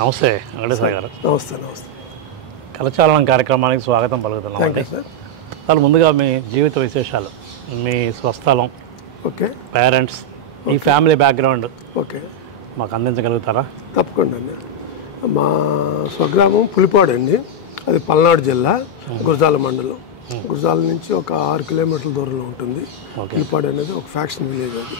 నమస్తే వెంకటేశ్వర గారు. నమస్తే. నమస్తే. కలచాలనం కార్యక్రమానికి స్వాగతం పలుకుతున్నామండి. చాలా ముందుగా మీ జీవిత విశేషాలు, మీ స్వస్థలం, ఓకే, పేరెంట్స్, ఈ ఫ్యామిలీ బ్యాక్గ్రౌండ్ ఓకే, మాకు అందించగలుగుతారా? తప్పకుండా అండి. మా స్వగ్రామం పులిపాడు అండి. అది పల్నాడు జిల్లా, గురజాల మండలం. గురజాల నుంచి ఒక 6 కిలోమీటర్ల దూరంలో ఉంటుంది. పులిపాడు అనేది ఒక ఫ్యాక్షన్ విలేజ్. అది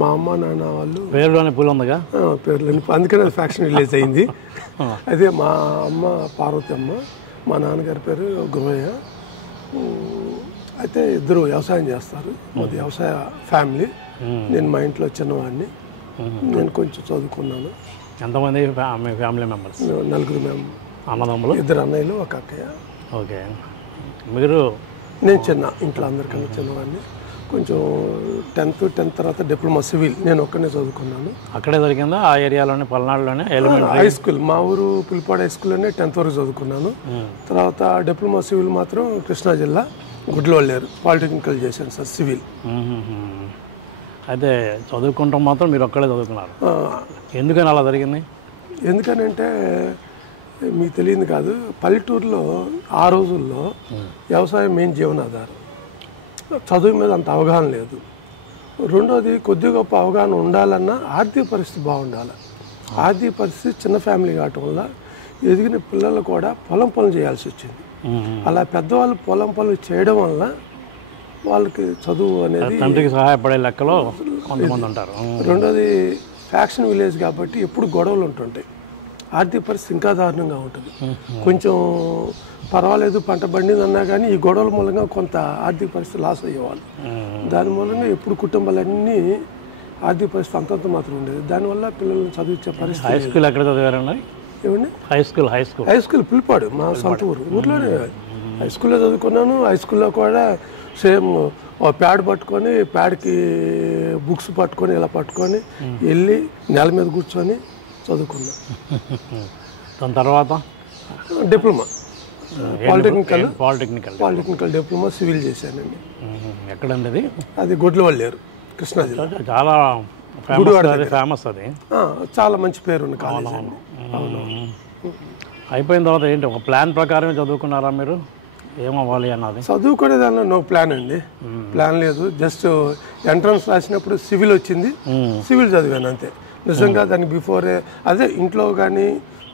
మా అమ్మ నాన్న వాళ్ళు పేరులోనే పూలు ఉందిగా, పేర్లని, అందుకని అది ఫ్యాక్షన్ విలేజ్ అయింది. అదే మా అమ్మ పార్వతి అమ్మ, మా నాన్నగారి పేరు గురవయ్య. అయితే ఇద్దరు వ్యవసాయం చేస్తారు. మాది వ్యవసాయ ఫ్యామిలీ. నేను మా ఇంట్లో చిన్నవాడిని. నేను కొంచెం చదువుకున్నాను. ఎంతమంది మీ ఫ్యామిలీ మెంబర్స్? 4 మేము అన్నదమ్ములు, 2 అన్నయ్యలు, ఒక అక్కయ్య. ఓకే. మీరు? నేను చిన్న, ఇంట్లో అందరికన్నా చిన్నవాడిని. కొంచెం 10th తర్వాత డిప్లొమా సివిల్ నేను ఒక్కనే చదువుకున్నాను. అక్కడే దొరికిందా ఆ ఏరియాలోనే, పల్నాడులోనే? హై స్కూల్ మా ఊరు పులిపాడు హై స్కూల్లోనే 10th వరకు చదువుకున్నాను. తర్వాత డిప్లొమా సివిల్ మాత్రం కృష్ణా జిల్లా గుడ్లవల్లేరు పాలిటెక్నికల్ చేశాను సార్, సివిల్. అయితే చదువుకుంటాం మాత్రం మీరు ఒక్కడే చదువుకున్నారు. ఎందుకని అలా జరిగింది? ఎందుకనంటే మీకు తెలియదు కాదు, పల్లెటూరులో ఆ రోజుల్లో వ్యవసాయం మెయిన్ జీవనాధారం. చదువు మీద అంత అవగాహన లేదు. రెండోది, కొద్ది గొప్ప అవగాహన ఉండాలన్నా ఆర్థిక పరిస్థితి బాగుండాలి. ఆర్థిక పరిస్థితి చిన్న ఫ్యామిలీ కావటం వల్ల ఎదిగిన పిల్లలు కూడా పొలం పనులు చేయాల్సి వచ్చింది. అలా పెద్దవాళ్ళు పొలం పనులు చేయడం వల్ల వాళ్ళకి చదువు అనేది తండ్రికి సహాయపడే లెక్కలో కొంతమంది ఉంటారు. రెండోది, ఫ్యాక్షన్ విలేజ్ కాబట్టి ఎప్పుడు గొడవలు ఉంటుంటాయి. ఆర్థిక పరిస్థితి ఇంకా దారుణంగా ఉంటుంది. కొంచెం పర్వాలేదు, పంట పండిందన్నా కానీ ఈ గొడవల మూలంగా కొంత ఆర్థిక పరిస్థితి లాస్ అయ్యేవాళ్ళు. దాని మూలంగా ఎప్పుడు కుటుంబాలన్నీ ఆర్థిక పరిస్థితి అంతంత మాత్రం ఉండేది. దానివల్ల పిల్లల్ని చదివించే పరిస్థితి. హై స్కూల్ ఎక్కడ చదివారండి? ఏమండి? హై స్కూల్ పులిపాడు, మా సొంత ఊర్లోనే హై స్కూల్లో చదువుకున్నాను. హై స్కూల్లో కూడా సేమ్ ప్యాడ్ పట్టుకొని, ప్యాడ్కి బుక్స్ పట్టుకొని, ఇలా పట్టుకొని వెళ్ళి నేల మీద కూర్చొని చదువుకున్నా. దాని తర్వాత డిప్లొమా పాలిటెక్నికల్ డిప్లొమా సివిల్ చేశానండి. ఎక్కడండి అది? అది గుడ్లవల్లేరు, కృష్ణా జిల్లా. చాలా ఫేమస్ అది. చాలా మంచి పేరు ఉన్న కాలేజ్. అయిపోయిన తర్వాత ఏంటి, ఒక ప్లాన్ ప్రకారం చదువుకున్నారా మీరు? ఏమవ్వాలి అన్నది? చదువుకునేదానిలో నో ప్లాన్ అండి. ప్లాన్ లేదు. జస్ట్ ఎంట్రన్స్ రాసినప్పుడు సివిల్ వచ్చింది, సివిల్ చదివాను అంతే. నిజంగా దానికి బిఫోరే అదే ఇంట్లో కానీ,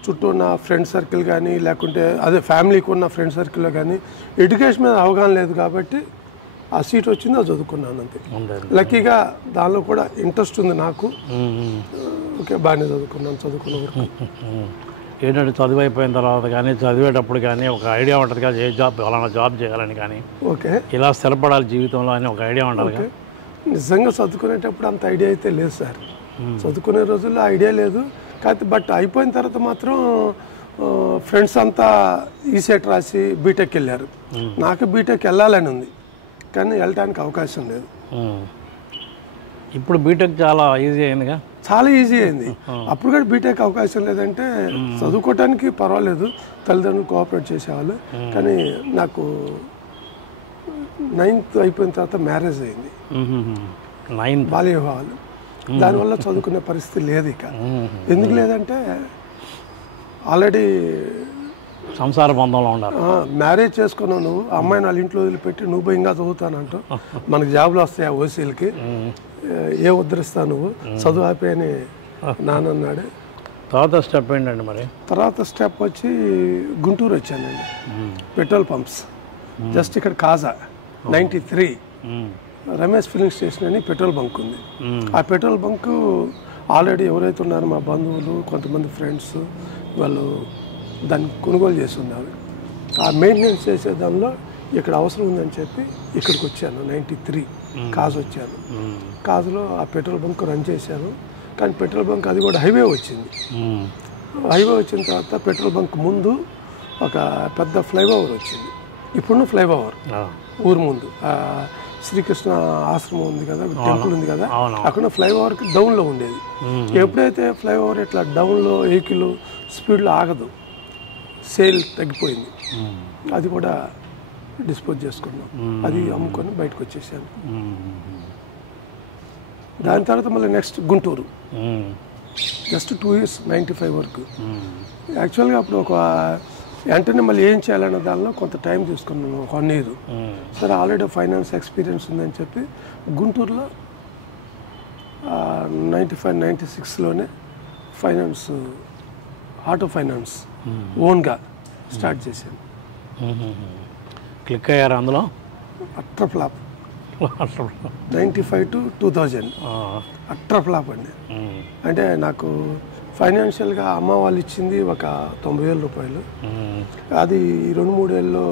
చుట్టూ ఉన్న ఫ్రెండ్ సర్కిల్ కానీ, లేకుంటే అదే ఫ్యామిలీకి ఉన్న ఫ్రెండ్ సర్కిల్లో కానీ ఎడ్యుకేషన్ మీద అవగాహన లేదు కాబట్టి ఆ సీట్ వచ్చింది, అది చదువుకున్నాను అంతే. లక్కీగా దానిలో కూడా ఇంట్రెస్ట్ ఉంది నాకు. ఓకే, బాగానే చదువుకున్న వరకు. ఏంటంటే చదువు అయిపోయిన తర్వాత కానీ, చదివేటప్పుడు కానీ ఒక ఐడియా ఉంటుంది కదా, ఏ జాబ్, అలానా జాబ్ చేయాలని కానీ, ఓకే, ఇలా స్థిరపడాలి జీవితంలో అని ఒక ఐడియా ఉండాలి. నిజంగా చదువుకునేటప్పుడు అంత ఐడియా అయితే లేదు సార్. చదువుకునే రోజుల్లో ఐడియా లేదు. కాకపోతే బట్ అయిపోయిన తర్వాత మాత్రం ఫ్రెండ్స్ అంతా ఈసెట్ రాసి బీటెక్ వెళ్ళారు. నాకు బీటెక్ వెళ్ళాలని ఉంది, కానీ వెళ్ళడానికి అవకాశం లేదు. ఇప్పుడు బీటెక్ చాలా ఈజీ అయిందిగా. చాలా ఈజీ అయింది. అప్పుడు కూడా బీటెక్ అవకాశం లేదంటే చదువుకోవటానికి పర్వాలేదు, తల్లిదండ్రులు కోఆపరేట్ చేసేవాళ్ళు. కానీ నాకు 9th అయిపోయిన తర్వాత మ్యారేజ్ అయింది, బాల్య వివాహాలు. దానివల్ల చదువుకునే పరిస్థితి లేదు. ఇక ఎందుకు లేదంటే ఆల్రెడీ సంసార బంధంలో ఉండాలి. మ్యారేజ్ చేసుకున్నావు నువ్వు, అమ్మాయిని వాళ్ళ ఇంట్లో వదిలిపెట్టి నువ్వు ఇంకా చదువుతానంటూ, మనకు జాబులు వస్తాయి ఆ ఓసీలకి, ఏ ఉద్ధరిస్తావు నువ్వు, చదువు ఆపే అని నాన్న అన్నాడు. తర్వాత స్టెప్ ఏంటండి మరి? తర్వాత స్టెప్ వచ్చి గుంటూరు వచ్చానండి. పెట్రోల్ పంప్స్ జస్ట్ ఇక్కడ కాజా 93 రమేష్ ఫిల్లింగ్ స్టేషన్ అని పెట్రోల్ బంక్ ఉంది. ఆ పెట్రోల్ బంక్ ఆల్రెడీ ఎవరైతే ఉన్నారో మా బంధువులు, కొంతమంది ఫ్రెండ్స్, వాళ్ళు దాన్ని కొనుగోలు చేసి ఉన్నారు. ఆ మెయింటెనెన్స్ చేసే దానిలో ఇక్కడ అవసరం ఉందని చెప్పి ఇక్కడికి వచ్చాను. 93 కాజ్ వచ్చాను. కాజులో ఆ పెట్రోల్ బంక్ రన్ చేశాను. కానీ పెట్రోల్ బంక్ అది కూడా హైవే వచ్చింది. హైవే వచ్చిన తర్వాత పెట్రోల్ బంక్ ముందు ఒక పెద్ద ఫ్లైఓవర్ వచ్చింది. ఇప్పుడున్న ఫ్లైఓవర్ ఊరు ముందు శ్రీకృష్ణ ఆశ్రమం ఉంది కదా, టెంపుల్ ఉంది కదా, అక్కడ ఫ్లైఓవర్కి డౌన్లో ఉండేది. ఎప్పుడైతే ఫ్లైఓవర్ ఇట్లా డౌన్లో వెహికల్ స్పీడ్లో ఆగదు, సేల్ తగ్గిపోయింది. అది కూడా డిస్పోజ్ చేసుకున్నాం. అది అమ్ముకొని బయటకు వచ్చేసాను. దాని తర్వాత మళ్ళీ నెక్స్ట్ గుంటూరు. జస్ట్ 2 years 95 వరకు. యాక్చువల్గా అప్పుడు ఒక వెంటనే మళ్ళీ ఏం చేయాలన్న దానిలో కొంత టైం తీసుకున్నాను, 1 year. సరే ఆల్రెడీ ఫైనాన్స్ ఎక్స్పీరియన్స్ ఉందని చెప్పి గుంటూరులో 95-96లోనే ఫైనాన్స్, ఆటో ఫైనాన్స్ ఓన్గా స్టార్ట్ చేశాను. క్లిక్ అయ్యారు అందులో? Utter flop. 95 to 2000 utter flop అండి. అంటే నాకు ఫైనాన్షియల్గా అమ్మ వాళ్ళు ఇచ్చింది ఒక 90,000 రూపాయలు. అది 2-3 ఏళ్ళలో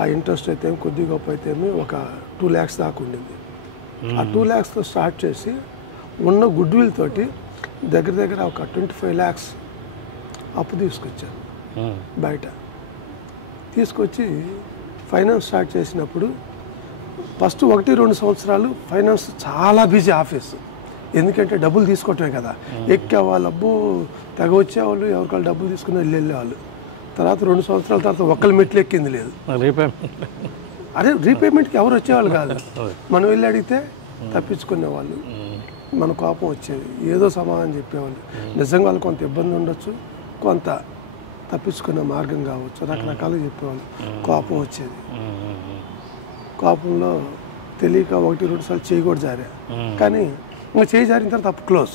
ఆ ఇంట్రెస్ట్ అయితే కొద్ది గొప్ప అయితే ఒక 2 lakhs దాకా ఉండింది. ఆ 2 lakhsతో స్టార్ట్ చేసి ఉన్న గుడ్ విల్ తోటి దగ్గర దగ్గర ఒక 25 lakhs అప్పు తీసుకొచ్చాను బయట. తీసుకొచ్చి ఫైనాన్స్ స్టార్ట్ చేసినప్పుడు ఫస్ట్ 1-2 సంవత్సరాలు ఫైనాన్స్ చాలా బిజీ ఆఫీస్. ఎందుకంటే డబ్బులు తీసుకోవటమే కదా, ఎక్కేవాళ్ళు అబ్బో తెగ వచ్చేవాళ్ళు, ఎవరికాళ్ళు డబ్బులు తీసుకుని వెళ్ళేవాళ్ళు. తర్వాత 2 సంవత్సరాల తర్వాత ఒక్కరి మెట్లు ఎక్కింది లేదు. అదే రీపేమెంట్కి ఎవరు వచ్చేవాళ్ళు కాదు, మనం వెళ్ళి అడిగితే తప్పించుకునేవాళ్ళు, మన కోపం వచ్చేది, ఏదో సమాధానం చెప్పేవాళ్ళు. నిజంగా వాళ్ళు కొంత ఇబ్బంది ఉండొచ్చు, కొంత తప్పించుకునే మార్గం కావచ్చు, రకరకాలుగా చెప్పేవాళ్ళు. కోపం వచ్చేది. కోపంలో తెలియక 1-2 సార్లు చేయి కూడా జారా. కానీ ఇంకా చేయి జారిన తర్వాత అప్పు క్లోజ్,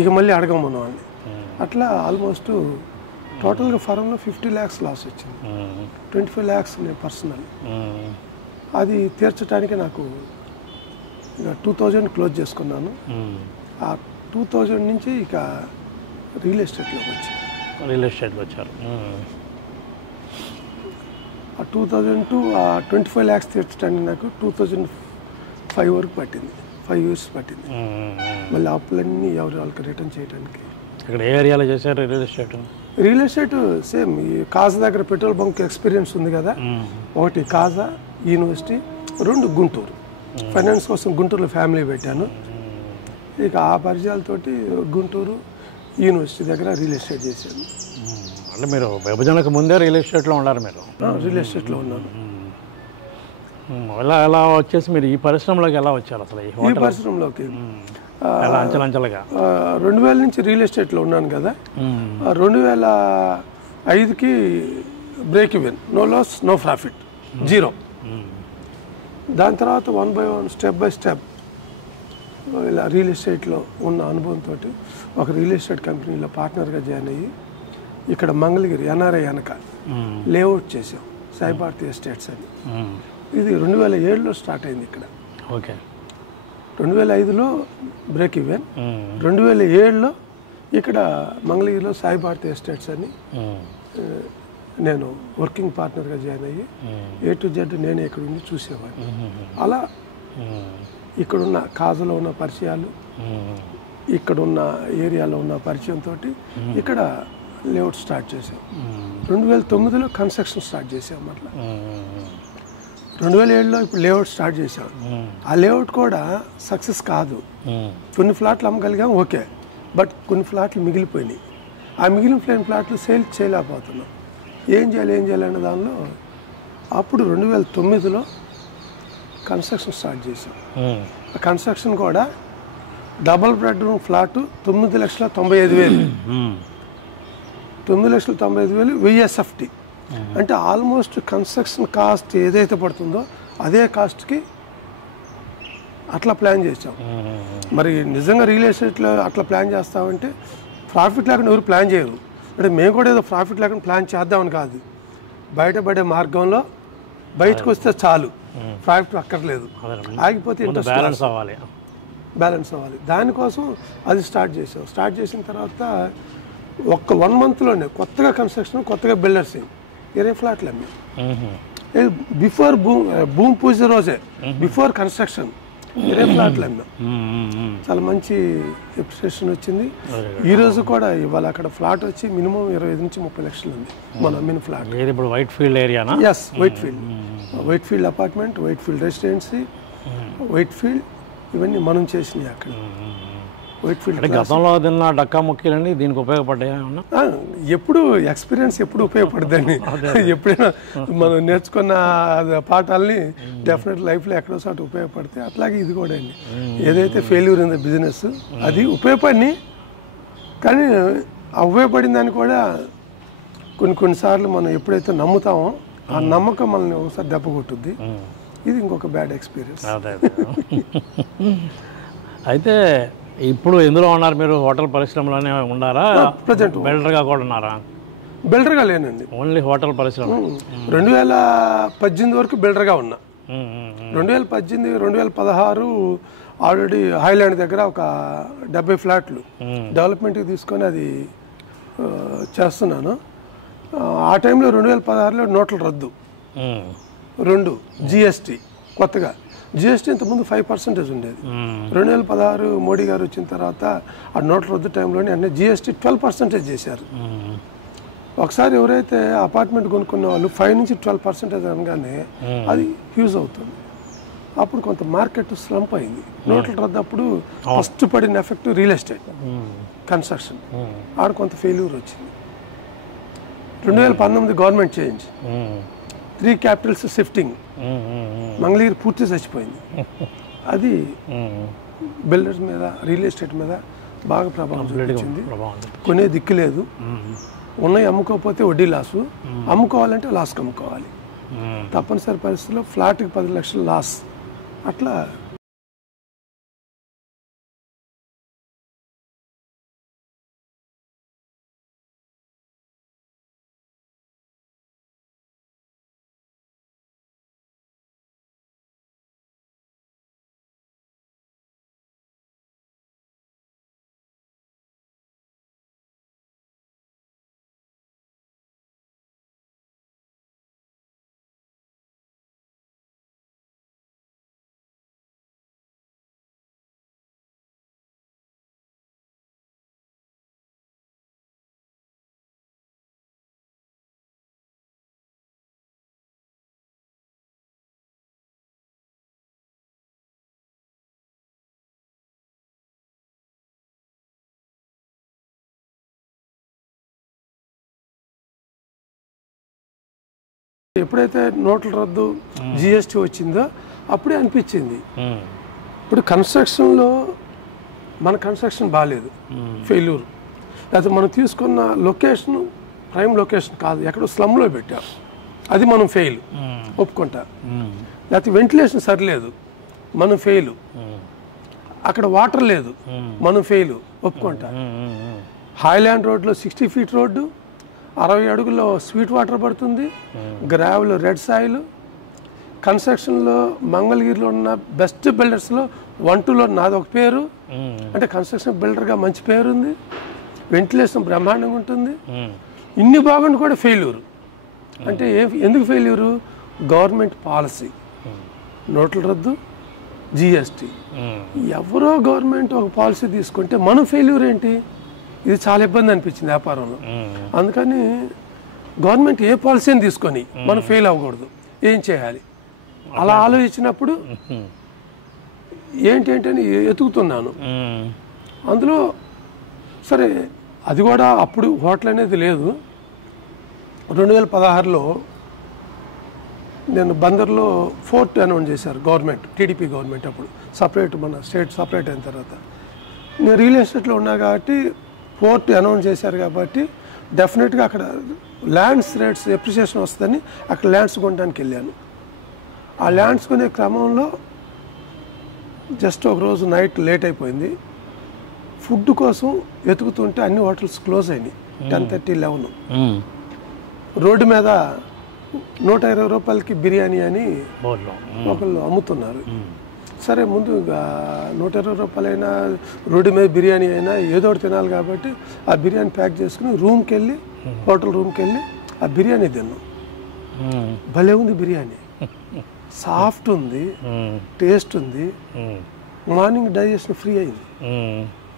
ఇక మళ్ళీ అడగం మనం వాళ్ళని. అట్లా ఆల్మోస్ట్ టోటల్గా ఫారంలో 50 lakhs లాస్ వచ్చింది. 25 lakhs నేను పర్సనల్. అది తీర్చడానికి నాకు ఇక 2000 క్లోజ్ చేసుకున్నాను. ఆ 2000 నుంచి ఇక రియల్ ఎస్టేట్లోకి వచ్చాను. రియల్ ఎస్టేట్కి వచ్చారు. ఆ 2002 ఆ 25 lakhs తీర్చడానికి నాకు 2005 వరకు పట్టింది. 5 years పట్టింది. మళ్ళీ అప్పులన్నీ ఎవరి వాళ్ళకి రిటర్న్ చేయడానికి. ఇక్కడ ఏ ఏరియాలో చేశారు real estate? Real estate same ఈ కాజా దగ్గర పెట్రోల్ బంక్ ఎక్స్పీరియన్స్ ఉంది కదా, ఒకటి కాజా యూనివర్సిటీ, 2 గుంటూరు. ఫైనాన్స్ కోసం గుంటూరులో ఫ్యామిలీ పెట్టాను. ఇక ఆ పరిచయాలతోటి గుంటూరు యూనివర్సిటీ దగ్గర రియల్ ఎస్టేట్ చేశాను. అంటే మీరు విభజనకు ముందే రియల్ ఎస్టేట్లో ఉన్నారు? మీరు రియల్ ఎస్టేట్లో ఉన్నాను. ఎలా వచ్చేసి మీరు ఈ పరిశ్రమలోకి ఎలా వచ్చారు అసలు? ఈ పరిశ్రమలోకి అంచెలంచెలుగా 2000 నుంచి రియల్ ఎస్టేట్లో ఉన్నాను కదా, 2005కి break even, no loss no profit, 0. దాని తర్వాత 1 by 1 స్టెప్ బై స్టెప్ ఇలా రియల్ ఎస్టేట్లో ఉన్న అనుభవంతో ఒక రియల్ ఎస్టేట్ కంపెనీలో పార్ట్నర్గా జాయిన్ అయ్యి ఇక్కడ మంగళగిరి ఎన్ఆర్ఐ వెనక లేఅవుట్ చేసాం, సాయి భారతి ఎస్టేట్స్ అని. ఇది 2007లో స్టార్ట్ అయింది ఇక్కడ. ఓకే. 2005లో బ్రేక్ ఈవెన్, 2007లో ఇక్కడ మంగళగిరిలో సాయి భారతి ఎస్టేట్స్ అని నేను వర్కింగ్ పార్ట్నర్గా జాయిన్ అయ్యి A to Z నేనే ఇక్కడ ఉండి చూసేవాడిని. అలా ఇక్కడున్న కాజులో ఉన్న పరిచయాలు, ఇక్కడున్న ఏరియాలో ఉన్న పరిచయంతో ఇక్కడ లేఅవుట్ స్టార్ట్ చేసాం. 2009లో కన్స్ట్రక్షన్ స్టార్ట్ చేసాం. అట్లా 2007లో ఇప్పుడు లేఅవుట్ స్టార్ట్ చేసాం. ఆ లేఅవుట్ కూడా సక్సెస్ కాదు. కొన్ని ఫ్లాట్లు అమ్మగలిగాం, ఓకే, బట్ కొన్ని ఫ్లాట్లు మిగిలిపోయినాయి. ఆ మిగిలిపోయిన ఫ్లాట్లు సేల్ చేయలేకపోతున్నాం. ఏం చేయాలి అనే దానిలో అప్పుడు 2009లో కన్స్ట్రక్షన్ స్టార్ట్ చేసాం. ఆ కన్స్ట్రక్షన్ కూడా డబుల్ బెడ్రూమ్ ఫ్లాట్ 9,95,000, 9,95,000 VSFT. అంటే ఆల్మోస్ట్ కన్స్ట్రక్షన్ కాస్ట్ ఏదైతే పడుతుందో అదే కాస్ట్కి అట్లా ప్లాన్ చేసాం. మరి నిజంగా రియల్ ఎస్టేట్లో అట్లా ప్లాన్ చేస్తామంటే ప్రాఫిట్ లేకుండా ఎవరు ప్లాన్ చేయరు. అంటే మేము కూడా ఏదో ప్రాఫిట్ లేకుండా ప్లాన్ చేద్దామని కాదు, బయటపడే మార్గంలో బయటకు వస్తే చాలు, ప్రాఫిట్ అక్కర్లేదు, ఆగిపోతే ఇంట్రెస్ట్ బ్యాలెన్స్ అవ్వాలి. దానికోసం అది స్టార్ట్ చేసాం. స్టార్ట్ చేసిన తర్వాత ఒక్క 1 monthలోనే కొత్తగా కన్స్ట్రక్షన్, కొత్తగా బిల్డర్స్ 20 ఫ్లాట్లు అమ్మాం. బిఫోర్ భూమి పూజ రోజే, బిఫోర్ కన్స్ట్రక్షన్ 20 ఫ్లాట్లు అమ్మాం. చాలా మంచి ఎప్రిసియేషన్ వచ్చింది. ఈ రోజు కూడా ఇవాళ అక్కడ ఫ్లాట్ వచ్చి మినిమం 25 నుంచి 30 లక్షలు ఉంది మన అమ్మిన ఫ్లాట్. ఇప్పుడు వైట్ ఫీల్డ్ ఏరియానా? Yes, Whitefield apartment, Whitefield residency, Whitefield, ఇవన్నీ మనం చేసినాయి అక్కడ. వైట్ ఫీల్డ్ గతంలో తిన్న డక్కా ముక్కీలన్నీ దీనికి ఉపయోగపడ్డాయా? ఎప్పుడు ఎక్స్పీరియన్స్ ఎప్పుడు ఉపయోగపడుతుందండి. ఎప్పుడైనా మనం నేర్చుకున్న పాఠాలని డెఫినెట్ లైఫ్లో ఎక్కడో చోట ఉపయోగపడితే అట్లాగే ఇది కూడా అండి. ఏదైతే ఫెయిల్యూర్ ఇన్ ద బిజినెస్ అది ఉపయోగపడి కానీ ఉపయోగపడిందని కూడా కొన్నిసార్లు మనం ఎప్పుడైతే నమ్ముతామో ఆ నమ్మకం మనల్ని ఒకసారి దెబ్బ కొట్టుద్ది. ఇది ఇంకొక బ్యాడ్ ఎక్స్పీరియన్స్. అయితే ఇప్పుడు ఎందులో ఉన్నారు మీరు? హోటల్ పరిశ్రమలోనే ఉన్నారా? ప్రజెంట్ బిల్డర్గా కూడా ఉన్నారా? బిల్డర్గా లేనండి, ఓన్లీ హోటల్ పరిశ్రమ. 2018 వరకు బిల్డర్గా ఉన్నా. 2018, 2016 ఆల్రెడీ హైలాండ్ దగ్గర ఒక 70 ఫ్లాట్లు డెవలప్మెంట్కి తీసుకొని అది చేస్తున్నాను. ఆ టైంలో 2016లో నోట్ల రద్దు, 2 జిఎస్టీ కొత్తగా. జిఎస్టీ ఇంతకుముందు 5% ఉండేది. 2016 మోడీ గారు వచ్చిన తర్వాత ఆ నోట్ల రద్దు టైంలోనే అన్నీ జిఎస్టీ 12% చేశారు. ఒకసారి ఎవరైతే అపార్ట్మెంట్ కొనుక్కున్న వాళ్ళు 5 నుంచి 12% అనగానే అది యూజ్ అవుతుంది. అప్పుడు కొంత మార్కెట్ స్లంప్ అయింది. నోట్ల రద్దు అప్పుడు ఫస్ట్ పడిన ఎఫెక్ట్ రియల్ ఎస్టేట్, కన్స్ట్రక్షన్, ఆడ కొంత ఫెయిల్యూర్ వచ్చింది. 2019 government change, 3 Capitals shifting, Mangalagiri పూర్తి చచ్చిపోయింది. అది బిల్డర్స్ మీద, రియల్ ఎస్టేట్ మీద బాగా ప్రభావం చూపించింది. కొనే దిక్కు లేదు, ఉన్నాయి అమ్ముకోకపోతే వడ్డీ లాసు, అమ్ముకోవాలంటే లాస్కి అమ్ముకోవాలి. తప్పనిసరి పరిస్థితుల్లో ఫ్లాట్కి 10 లక్షలు లాస్. అట్లా ఎప్పుడైతే నోట్ల రద్దు, జిఎస్టీ వచ్చిందో అప్పుడే అనిపించింది ఇప్పుడు కన్స్ట్రక్షన్లో మన కన్స్ట్రక్షన్ బాగాలేదు, ఫెయిల్యూర్. లేకపోతే మనం తీసుకున్న లొకేషన్ ప్రైమ్ లొకేషన్ కాదు, ఎక్కడో స్లమ్లో పెట్టాం, అది మనం ఫెయిల్, ఒప్పుకుంటా. లేకపోతే వెంటిలేషన్ సరిలేదు, మనం ఫెయిల్. అక్కడ వాటర్ లేదు, మనం ఫెయిల్, ఒప్పుకుంటా. హైలాండ్ రోడ్లో 60 ఫీట్ రోడ్డు, 60 అడుగుల్లో స్వీట్ వాటర్ పడుతుంది, గ్రావెల్, రెడ్ సాయిల్. కన్స్ట్రక్షన్లో మంగళగిరిలో ఉన్న బెస్ట్ బిల్డర్స్లో 1, 2లో నాది ఒక పేరు. అంటే కన్స్ట్రక్షన్ బిల్డర్గా మంచి పేరు ఉంది, వెంటిలేషన్ బ్రహ్మాండంగా ఉంటుంది. ఇన్ని బాగుండి కూడా ఫెయిల్యూర్. అంటే ఎందుకు ఫెయిల్యూరు? గవర్నమెంట్ పాలసీ, నోట్ల రద్దు, జిఎస్టీ. ఎవరో గవర్నమెంట్ ఒక పాలసీ తీసుకుంటే మనం ఫెయిల్యూర్ ఏంటి? ఇది చాలా ఇబ్బంది అనిపించింది వ్యాపారంలో. అందుకని గవర్నమెంట్ ఏ పాలసీని తీసుకొని మనం ఫెయిల్ అవ్వకూడదు, ఏం చేయాలి అలా ఆలోచించినప్పుడు ఏంటని ఎతుకుతున్నాను. అందులో సరే అది కూడా అప్పుడు హోటల్ అనేది లేదు. 2016లో నేను బందర్లో ఫోర్ట్ అనౌన్స్ చేశారు గవర్నమెంట్, టీడీపీ గవర్నమెంట్. అప్పుడు సపరేట్, మన స్టేట్ సపరేట్ అయిన తర్వాత నేను రియల్ ఎస్టేట్లో ఉన్నా కాబట్టి పోర్ట్ అనౌన్స్ చేశారు కాబట్టి డెఫినెట్గా అక్కడ ల్యాండ్స్ రేట్స్ ఎప్రిసియేషన్ వస్తుందని అక్కడ ల్యాండ్స్ కొనడానికి వెళ్ళాను. ఆ ల్యాండ్స్ కొనే క్రమంలో జస్ట్ ఒక రోజు నైట్ లేట్ అయిపోయింది. ఫుడ్ కోసం వెతుకుతుంటే అన్ని హోటల్స్ క్లోజ్ అయినాయి. 10:30, 11 రోడ్డు మీద 120 రూపాయలకి బిర్యానీ అని ఒకళ్ళు అమ్ముతున్నారు. సరే ముందు 120 రూపాయలైనా, రోడ్డు మీద బిర్యానీ అయినా ఏదో ఒకటి తినాలి కాబట్టి ఆ బిర్యానీ ప్యాక్ చేసుకుని రూమ్కి వెళ్ళి, హోటల్ రూమ్కి వెళ్ళి ఆ బిర్యానీ తిన్నాం. భలే ఉంది బిర్యానీ, సాఫ్ట్ ఉంది, టేస్ట్ ఉంది, మార్నింగ్ డైజెషన్ ఫ్రీ అయింది.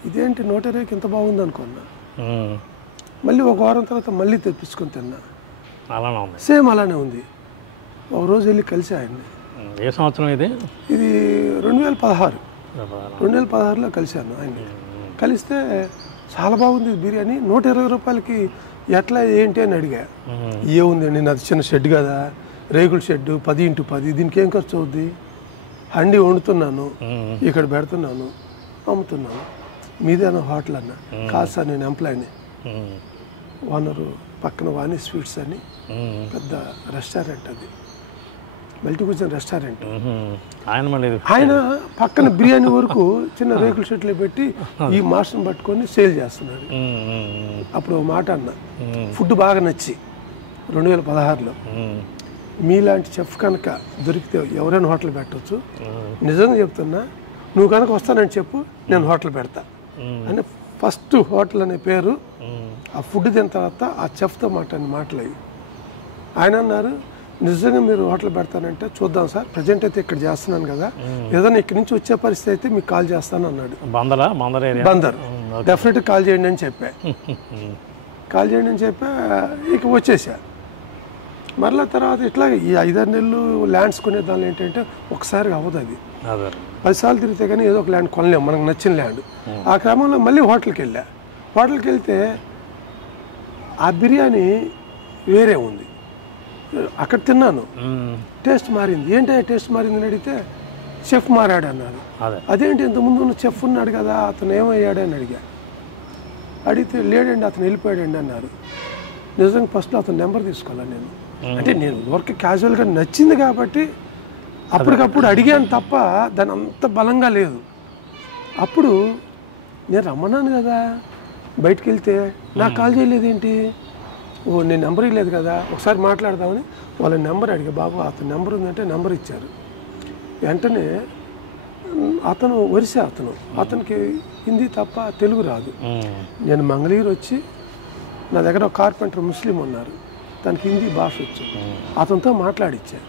ఇదేంటి 120కి ఇంత బాగుంది అనుకున్నా. మళ్ళీ ఒక వారం తర్వాత మళ్ళీ తెప్పించుకొని తిన్నా, సేమ్ అలానే ఉంది. ఒక రోజు వెళ్ళి కలిసి ఆయన్ని. ఏ సంవత్సరం ఇది? ఇది 2016. 2016లో కలిశాను ఆయన్ని. కలిస్తే చాలా బాగుంది బిర్యానీ, 120 రూపాయలకి ఎట్లా ఏంటి అని అడిగా. ఏముందండి, నాది చిన్న షెడ్ కదా, రేగుల షెడ్, 10x10, దీనికి ఏం ఖర్చు అవుద్ది? హండి వండుతున్నాను, ఇక్కడ పెడుతున్నాను, అమ్ముతున్నాను. మీదేనా హోటల్ అన్న. కాదు సార్, నేను ఎంప్లాయీని. ఓనరు పక్కన వాణి స్వీట్స్ అని పెద్ద రెస్టారెంట్, అది మల్టీ క్యూజిన్ రెస్టారెంట్. ఆయన పక్కన బిర్యానీ వరకు చిన్న రేకుల షెట్లు పెట్టి ఈ మాస్టర్ని పట్టుకొని సేల్ చేస్తున్నాడు. అప్పుడు ఒక మాట అన్న, ఫుడ్ బాగా నచ్చి 2016లో మీలాంటి చెఫ్ కనుక దొరికితే ఎవరైనా హోటల్ పెట్టవచ్చు, నిజంగా చెప్తున్నా, నువ్వు కనుక వస్తానని చెప్పు, నేను హోటల్ పెడతా అని ఫస్ట్ హోటల్ అనే పేరు ఆ ఫుడ్ తిన్న తర్వాత ఆ చెఫ్తో మాట్లాడి ఆయన అన్నారు, నిజంగా మీరు హోటల్ పెడతానంటే చూద్దాం సార్, ప్రజెంట్ అయితే ఇక్కడ చేస్తున్నాను కదా, ఏదైనా ఇక్కడి నుంచి వచ్చే పరిస్థితి అయితే మీకు కాల్ చేస్తాను అన్నాడు. బందర్ డెఫినెట్గా కాల్ చేయండి అని చెప్పా. ఇక వచ్చేసా. మరలా తర్వాత ఇట్లా ఈ 5-6 నెలలు ల్యాండ్స్ కొనే దానిలో ఏంటంటే ఒకసారి అవ్వదు, అది 10 సార్లు తిరిగితే కానీ ఏదో ఒక ల్యాండ్ కొనలేము, మనకు నచ్చిన ల్యాండ్. ఆ క్రమంలో మళ్ళీ హోటల్కి వెళ్తే ఆ బిర్యానీ వేరే ఉంది, అక్కడ తిన్నాను, టేస్ట్ మారింది. ఏంటి టేస్ట్ మారింది అని అడిగితే చెఫ్ మారాడు అన్నారు. అదేంటి ఇంతకుముందు ఉన్న చెఫ్ ఉన్నాడు కదా, అతను ఏమయ్యాడని అడిగితే లేడండి, అతను వెళ్ళిపోయాడండి అన్నారు. నిజంగా ఫస్ట్లో అతను నెంబర్ తీసుకోవాలి నేను, అంటే నేను వర్క్ క్యాజువల్గా నచ్చింది కాబట్టి అప్పటికప్పుడు అడిగాను తప్ప దాని అంత బలంగా లేదు. అప్పుడు నేను రమ్మన్నాను కదా, బయటికి వెళ్తే నాకు కాల్ చేయలేదు ఏంటి, నేను నెంబర్ ఇవ్వలేదు కదా, ఒకసారి మాట్లాడదామని వాళ్ళ నెంబర్ అడిగా. బాబు అతను నెంబర్ ఉందంటే నెంబర్ ఇచ్చారు. వెంటనే అతను ఒరిసే అతనికి హిందీ తప్ప తెలుగు రాదు. నేను మంగళగిరి వచ్చి నా దగ్గర ఒక కార్పెంటర్ ముస్లిం ఉన్నారు, తనకి హిందీ భాష వచ్చు, అతనితో మాట్లాడిచ్చాను.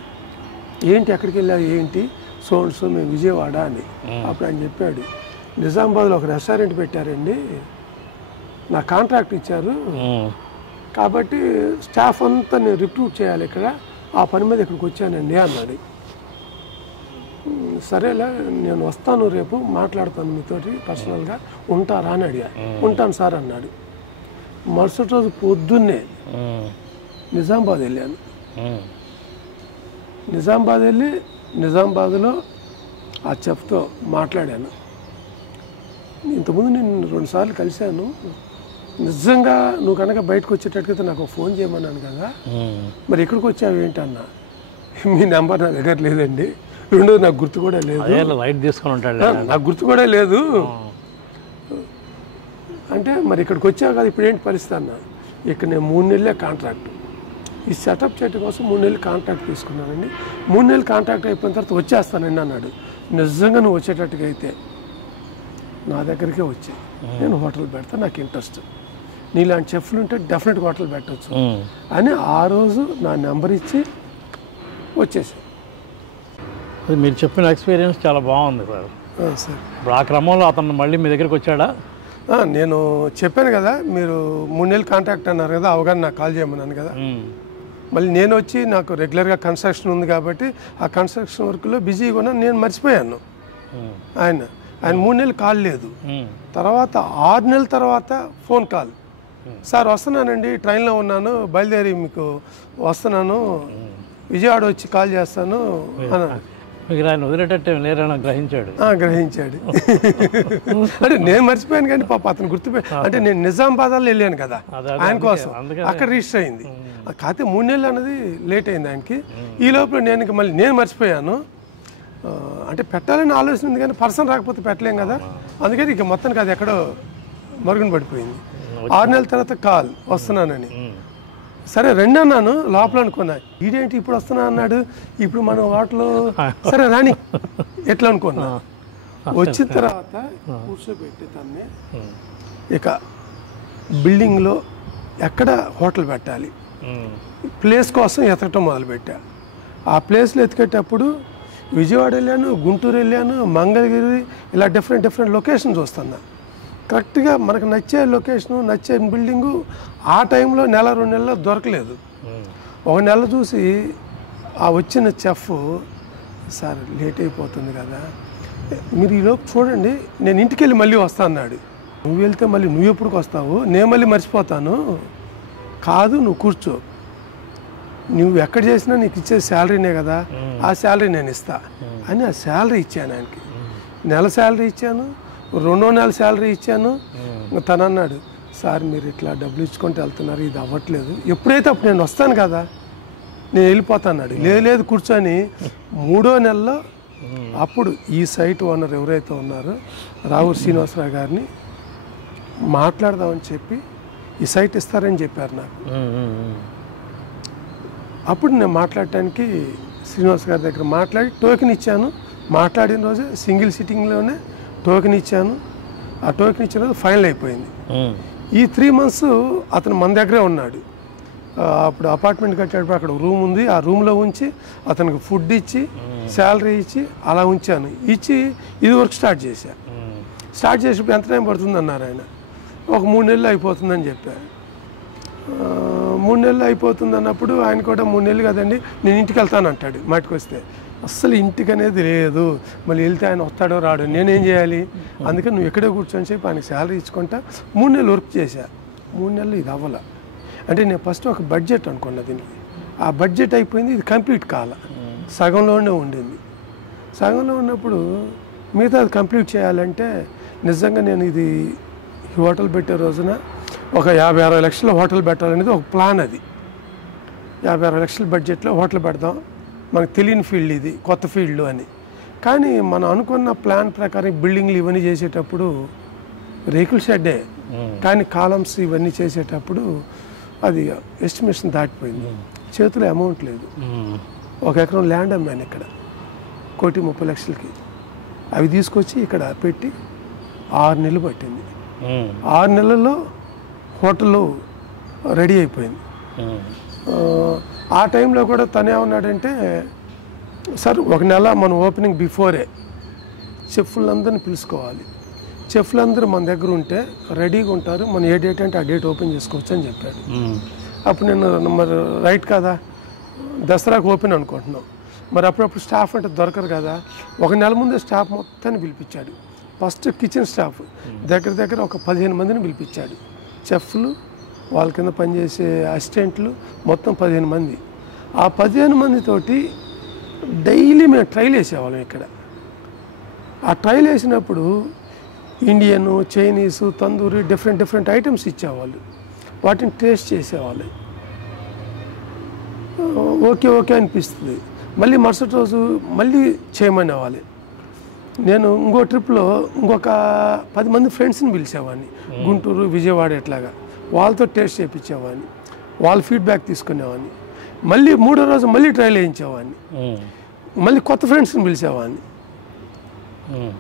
ఏంటి ఎక్కడికి వెళ్ళావు ఏంటి, సో మేము విజయవాడ అని. అప్పుడు ఆయన చెప్పాడు, నిజామాబాద్లో ఒక రెస్టారెంట్ పెట్టారండి, నా కాంట్రాక్ట్ ఇచ్చారు కాబట్టి స్టాఫ్ అంతా నేను రిక్రూట్ చేయాలి ఇక్కడ, ఆ పని మీద ఇక్కడికి వచ్చానండి అన్నాడు. సరేలే నేను వస్తాను, రేపు మాట్లాడతాను మీతోటి పర్సనల్గా, ఉంటారా అని అడిగా. ఉంటాను సార్ అన్నాడు. మరుసటి రోజు పొద్దున్నే నిజామాబాద్ వెళ్ళాను. నిజామాబాద్లో ఆ చెఫ్తో మాట్లాడాను. ఇంతకుముందు నేను 2 సార్లు కలిశాను, నిజంగా నువ్వు కనుక బయటకు వచ్చేటట్టుగా నాకు ఫోన్ చేయమన్నాను కదా, మరి ఇక్కడికి వచ్చావు ఏంటన్నా, మీ నెంబర్ నా దగ్గర లేదండి, రెండోది నాకు గుర్తు కూడా లేదు, నాకు గుర్తు కూడా లేదు అంటే, మరి ఇక్కడికి వచ్చావు కదా ఇప్పుడు ఏంటి పరిస్థితి అన్నా. ఇక్కడ నేను 3 నెలలే కాంట్రాక్ట్, ఈ సెటప్ చేయడం కోసం 3 నెలలు కాంట్రాక్ట్ తీసుకున్నానండి, 3 నెలలు కాంట్రాక్ట్ అయిపోయిన తర్వాత వచ్చేస్తానండి అన్నాడు. నిజంగా నువ్వు వచ్చేటట్టుగా అయితే నా దగ్గరికే వచ్చాయి, నేను హోటల్ పెడతా, నాకు ఇంట్రెస్ట్, నీలాంటి చెఫ్లు ఉంటే డెఫినెట్గా హోటల్ పెట్టవచ్చు అని ఆ రోజు నా నెంబర్ ఇచ్చి వచ్చేసాను. అది మీరు చెప్పిన ఎక్స్పీరియన్స్ చాలా బాగుంది సార్. సార్ ఇప్పుడు ఆ క్రమంలో అతను మళ్ళీ మీ దగ్గరికి వచ్చాడా? నేను చెప్పాను కదా, మీరు 3 నెలలు కాంట్రాక్ట్ అన్నారు కదా, అవగాహన నాకు కాల్ చేయమన్నాను కదా, మళ్ళీ నేను వచ్చి నాకు రెగ్యులర్గా కన్స్ట్రక్షన్ ఉంది కాబట్టి ఆ కన్స్ట్రక్షన్ వర్క్లో బిజీగా ఉన్నాను, నేను మర్చిపోయాను. ఆయన 3 నెలలు కాల్ లేదు. తర్వాత 6 నెలల తర్వాత ఫోన్ కాల్, సార్ వస్తున్నానండి, ట్రైన్లో ఉన్నాను, బయలుదేరి మీకు వస్తున్నాను, విజయవాడ వచ్చి కాల్ చేస్తాను అన్నాడు. ఆయన వదిలేటట్టు లేరని గ్రహించాడు. అంటే నేను మర్చిపోయాను కానీ పాప అతను గుర్తుపోయి, అంటే నేను నిజామాబాద్లో వెళ్ళాను కదా ఆయన కోసం, అక్కడ రిజిస్టర్ అయింది. కాకపోతే 3 నెలలు అన్నది లేట్ అయింది ఆయనకి. ఈ లోపల నేను మర్చిపోయాను. అంటే పెట్టాలని ఆలోచన ఉంది కానీ పర్సన్ రాకపోతే పెట్టలేం కదా, అందుకని ఇక మొత్తానికి అది ఎక్కడో మరుగున పడిపోయింది. 6 నెలల తర్వాత కాల్ వస్తున్నానని, సరే రెండు అన్నాను, లోపల అనుకున్నా ఇదేంటి ఇప్పుడు వస్తున్నా అన్నాడు, ఇప్పుడు మనం వాటిలో సరే రాని ఎట్లా అనుకున్నా. వచ్చిన తర్వాత కూర్చోబెట్టి తన్నే ఇక బిల్డింగ్లో ఎక్కడ హోటల్ పెట్టాలి ప్లేస్ కోసం ఎతకటం మొదలుపెట్టా. ఆ ప్లేస్లో ఎతికేటప్పుడు విజయవాడ వెళ్ళాను, గుంటూరు వెళ్ళాను, మంగళగిరి, ఇలా డిఫరెంట్ లొకేషన్స్ వస్తున్నా. కరెక్ట్గా మనకు నచ్చే లొకేషను, నచ్చే బిల్డింగు ఆ టైంలో 1-2 నెలల్లో దొరకలేదు. 1 నెల చూసి ఆ వచ్చిన చెఫ్, సార్ లేట్ అయిపోతుంది కదా, మీరు ఈలోపు చూడండి, నేను ఇంటికి వెళ్ళి మళ్ళీ వస్తా అన్నాడు. నువ్వు వెళ్తే మళ్ళీ నువ్వు ఎప్పుడుకి వస్తావు, నేను మళ్ళీ మర్చిపోతాను, కాదు నువ్వు కూర్చో, నువ్వు ఎక్కడ చేసినా నీకు ఇచ్చే శాలరీనే కదా, ఆ శాలరీ నేను ఇస్తా అని ఆ శాలరీ ఇచ్చాను ఆయనకి. నెల శాలరీ ఇచ్చాను, రెండో నెల శాలరీ ఇచ్చాను. తను అన్నాడు, సార్ మీరు ఇట్లా డబ్బులు ఇచ్చుకుంటూ వెళ్తున్నారు, ఇది అవ్వట్లేదు. ఎప్పుడైతే అప్పుడు నేను వస్తాను కదా, నేను వెళ్ళిపోతాన్నాడు. లేదు కూర్చొని 3వ నెలలో అప్పుడు ఈ సైట్ ఓనర్ ఎవరైతే ఉన్నారో రావూరి శ్రీనివాసరావు గారిని మాట్లాడదామని చెప్పి ఈ సైట్ ఇస్తారని చెప్పారు నాకు. అప్పుడు నేను మాట్లాడటానికి శ్రీనివాస్ గారి దగ్గర మాట్లాడి టోకెన్ ఇచ్చాను. మాట్లాడిన రోజే సింగిల్ సిట్టింగ్లోనే టోకెన్ ఇచ్చాను. ఆ టోకెన్ ఇచ్చిన రోజు ఫైనల్ అయిపోయింది. ఈ 3 months అతను మన దగ్గరే ఉన్నాడు. అప్పుడు అపార్ట్మెంట్ కట్టేటప్పుడు అక్కడ రూమ్ ఉంది, ఆ రూమ్లో ఉంచి అతనికి ఫుడ్ ఇచ్చి శాలరీ ఇచ్చి అలా ఉంచాను. ఇచ్చి ఇది వర్క్ స్టార్ట్ చేసేప్పుడు ఎంత టైం పడుతుంది అన్నారు ఆయన. ఒక 3 నెలలు అయిపోతుందని చెప్పారు. 3 నెలలు అయిపోతుంది అన్నప్పుడు ఆయన కూడా 3 నెలలు కదండి నేను ఇంటికి వెళ్తాను అంటాడు. మాటికి వస్తే అస్సలు ఇంటికి అనేది లేదు. మళ్ళీ వెళ్తే ఆయన వస్తాడో రాడో, నేనేం చేయాలి? అందుకని నువ్వు ఎక్కడే కూర్చొని చెప్పి ఆయనకి శాలరీ ఇచ్చుకుంటా 3 నెలలు వర్క్ చేశా. 3 నెలలు ఇది అవ్వాల అంటే నేను ఫస్ట్ ఒక బడ్జెట్ అనుకున్నా దీనికి. ఆ బడ్జెట్ అయిపోయింది, ఇది కంప్లీట్ కాల, సగంలోనే ఉండింది. సగంలో ఉన్నప్పుడు మిగతా అది కంప్లీట్ చేయాలంటే నిజంగా నేను ఇది హోటల్ పెట్టే రోజున ఒక 50-60 లక్షల హోటల్ పెట్టాలనేది ఒక ప్లాన్. అది 50-60 లక్షల బడ్జెట్లో హోటల్ పెడదాం, మనకు తెలియని ఫీల్డ్ ఇది, కొత్త ఫీల్డ్ అని. కానీ మనం అనుకున్న ప్లాన్ ప్రకారం బిల్డింగ్లు ఇవన్నీ చేసేటప్పుడు రేకుల షెడ్డే, కానీ కాలమ్స్ ఇవన్నీ చేసేటప్పుడు అది ఎస్టిమేషన్ దాటిపోయింది. చేతిలో అమౌంట్ లేదు. 1 ఎకరం ల్యాండ్ అమ్మాను ఇక్కడ 1,30,00,000కి. అవి తీసుకొచ్చి ఇక్కడ పెట్టి 6 నెలలు పట్టింది. 6 నెలల్లో హోటల్ రెడీ అయిపోయింది. ఆ టైంలో కూడా తను ఏమన్నాడంటే, సార్ 1 నెల మన ఓపెనింగ్ బిఫోరే చెఫ్లందరిని పిలుచుకోవాలి, చెఫ్లందరూ మన దగ్గర ఉంటే రెడీగా ఉంటారు, మనం ఏ డేట్ అంటే ఆ డేట్ ఓపెన్ చేసుకోవచ్చు అని చెప్పాడు. అప్పుడు నేను మరి రైట్ కదా, దసరాకు ఓపెన్ అనుకుంటున్నాం, మరి అప్పుడప్పుడు స్టాఫ్ అంటే దొరకరు కదా. 1 నెల ముందే స్టాఫ్ మొత్తాన్ని పిలిపించాడు. ఫస్ట్ కిచెన్ స్టాఫ్ దగ్గర ఒక 15 మందిని పిలిపించాడు. చెఫ్లు, వాళ్ళ కింద పనిచేసే అసిస్టెంట్లు, మొత్తం 15 మంది. ఆ 15 మందితోటి డైలీ మేము ట్రైల్ వేసేవాళ్ళం ఇక్కడ. ఆ ట్రైల్ వేసినప్పుడు Indian, Chinese, tandoori different items ఇచ్చేవాళ్ళు. వాటిని టేస్ట్ చేసేవాళ్ళు. ఓకే అనిపిస్తుంది. మళ్ళీ మరుసటి రోజు మళ్ళీ చేయమనేవాళ్ళు. నేను ఇంకో ట్రిప్లో ఇంకొక 10 మంది ఫ్రెండ్స్ని పిలిచేవాడిని, గుంటూరు, విజయవాడ ఇట్లాగా. వాళ్ళతో టేస్ట్ చేయించేవాడిని, వాళ్ళ ఫీడ్బ్యాక్ తీసుకునేవాడిని. మళ్ళీ 3వ రోజు మళ్ళీ ట్రైల్ వేయించేవాడిని. మళ్ళీ కొత్త ఫ్రెండ్స్ని పిలిచేవాడిని,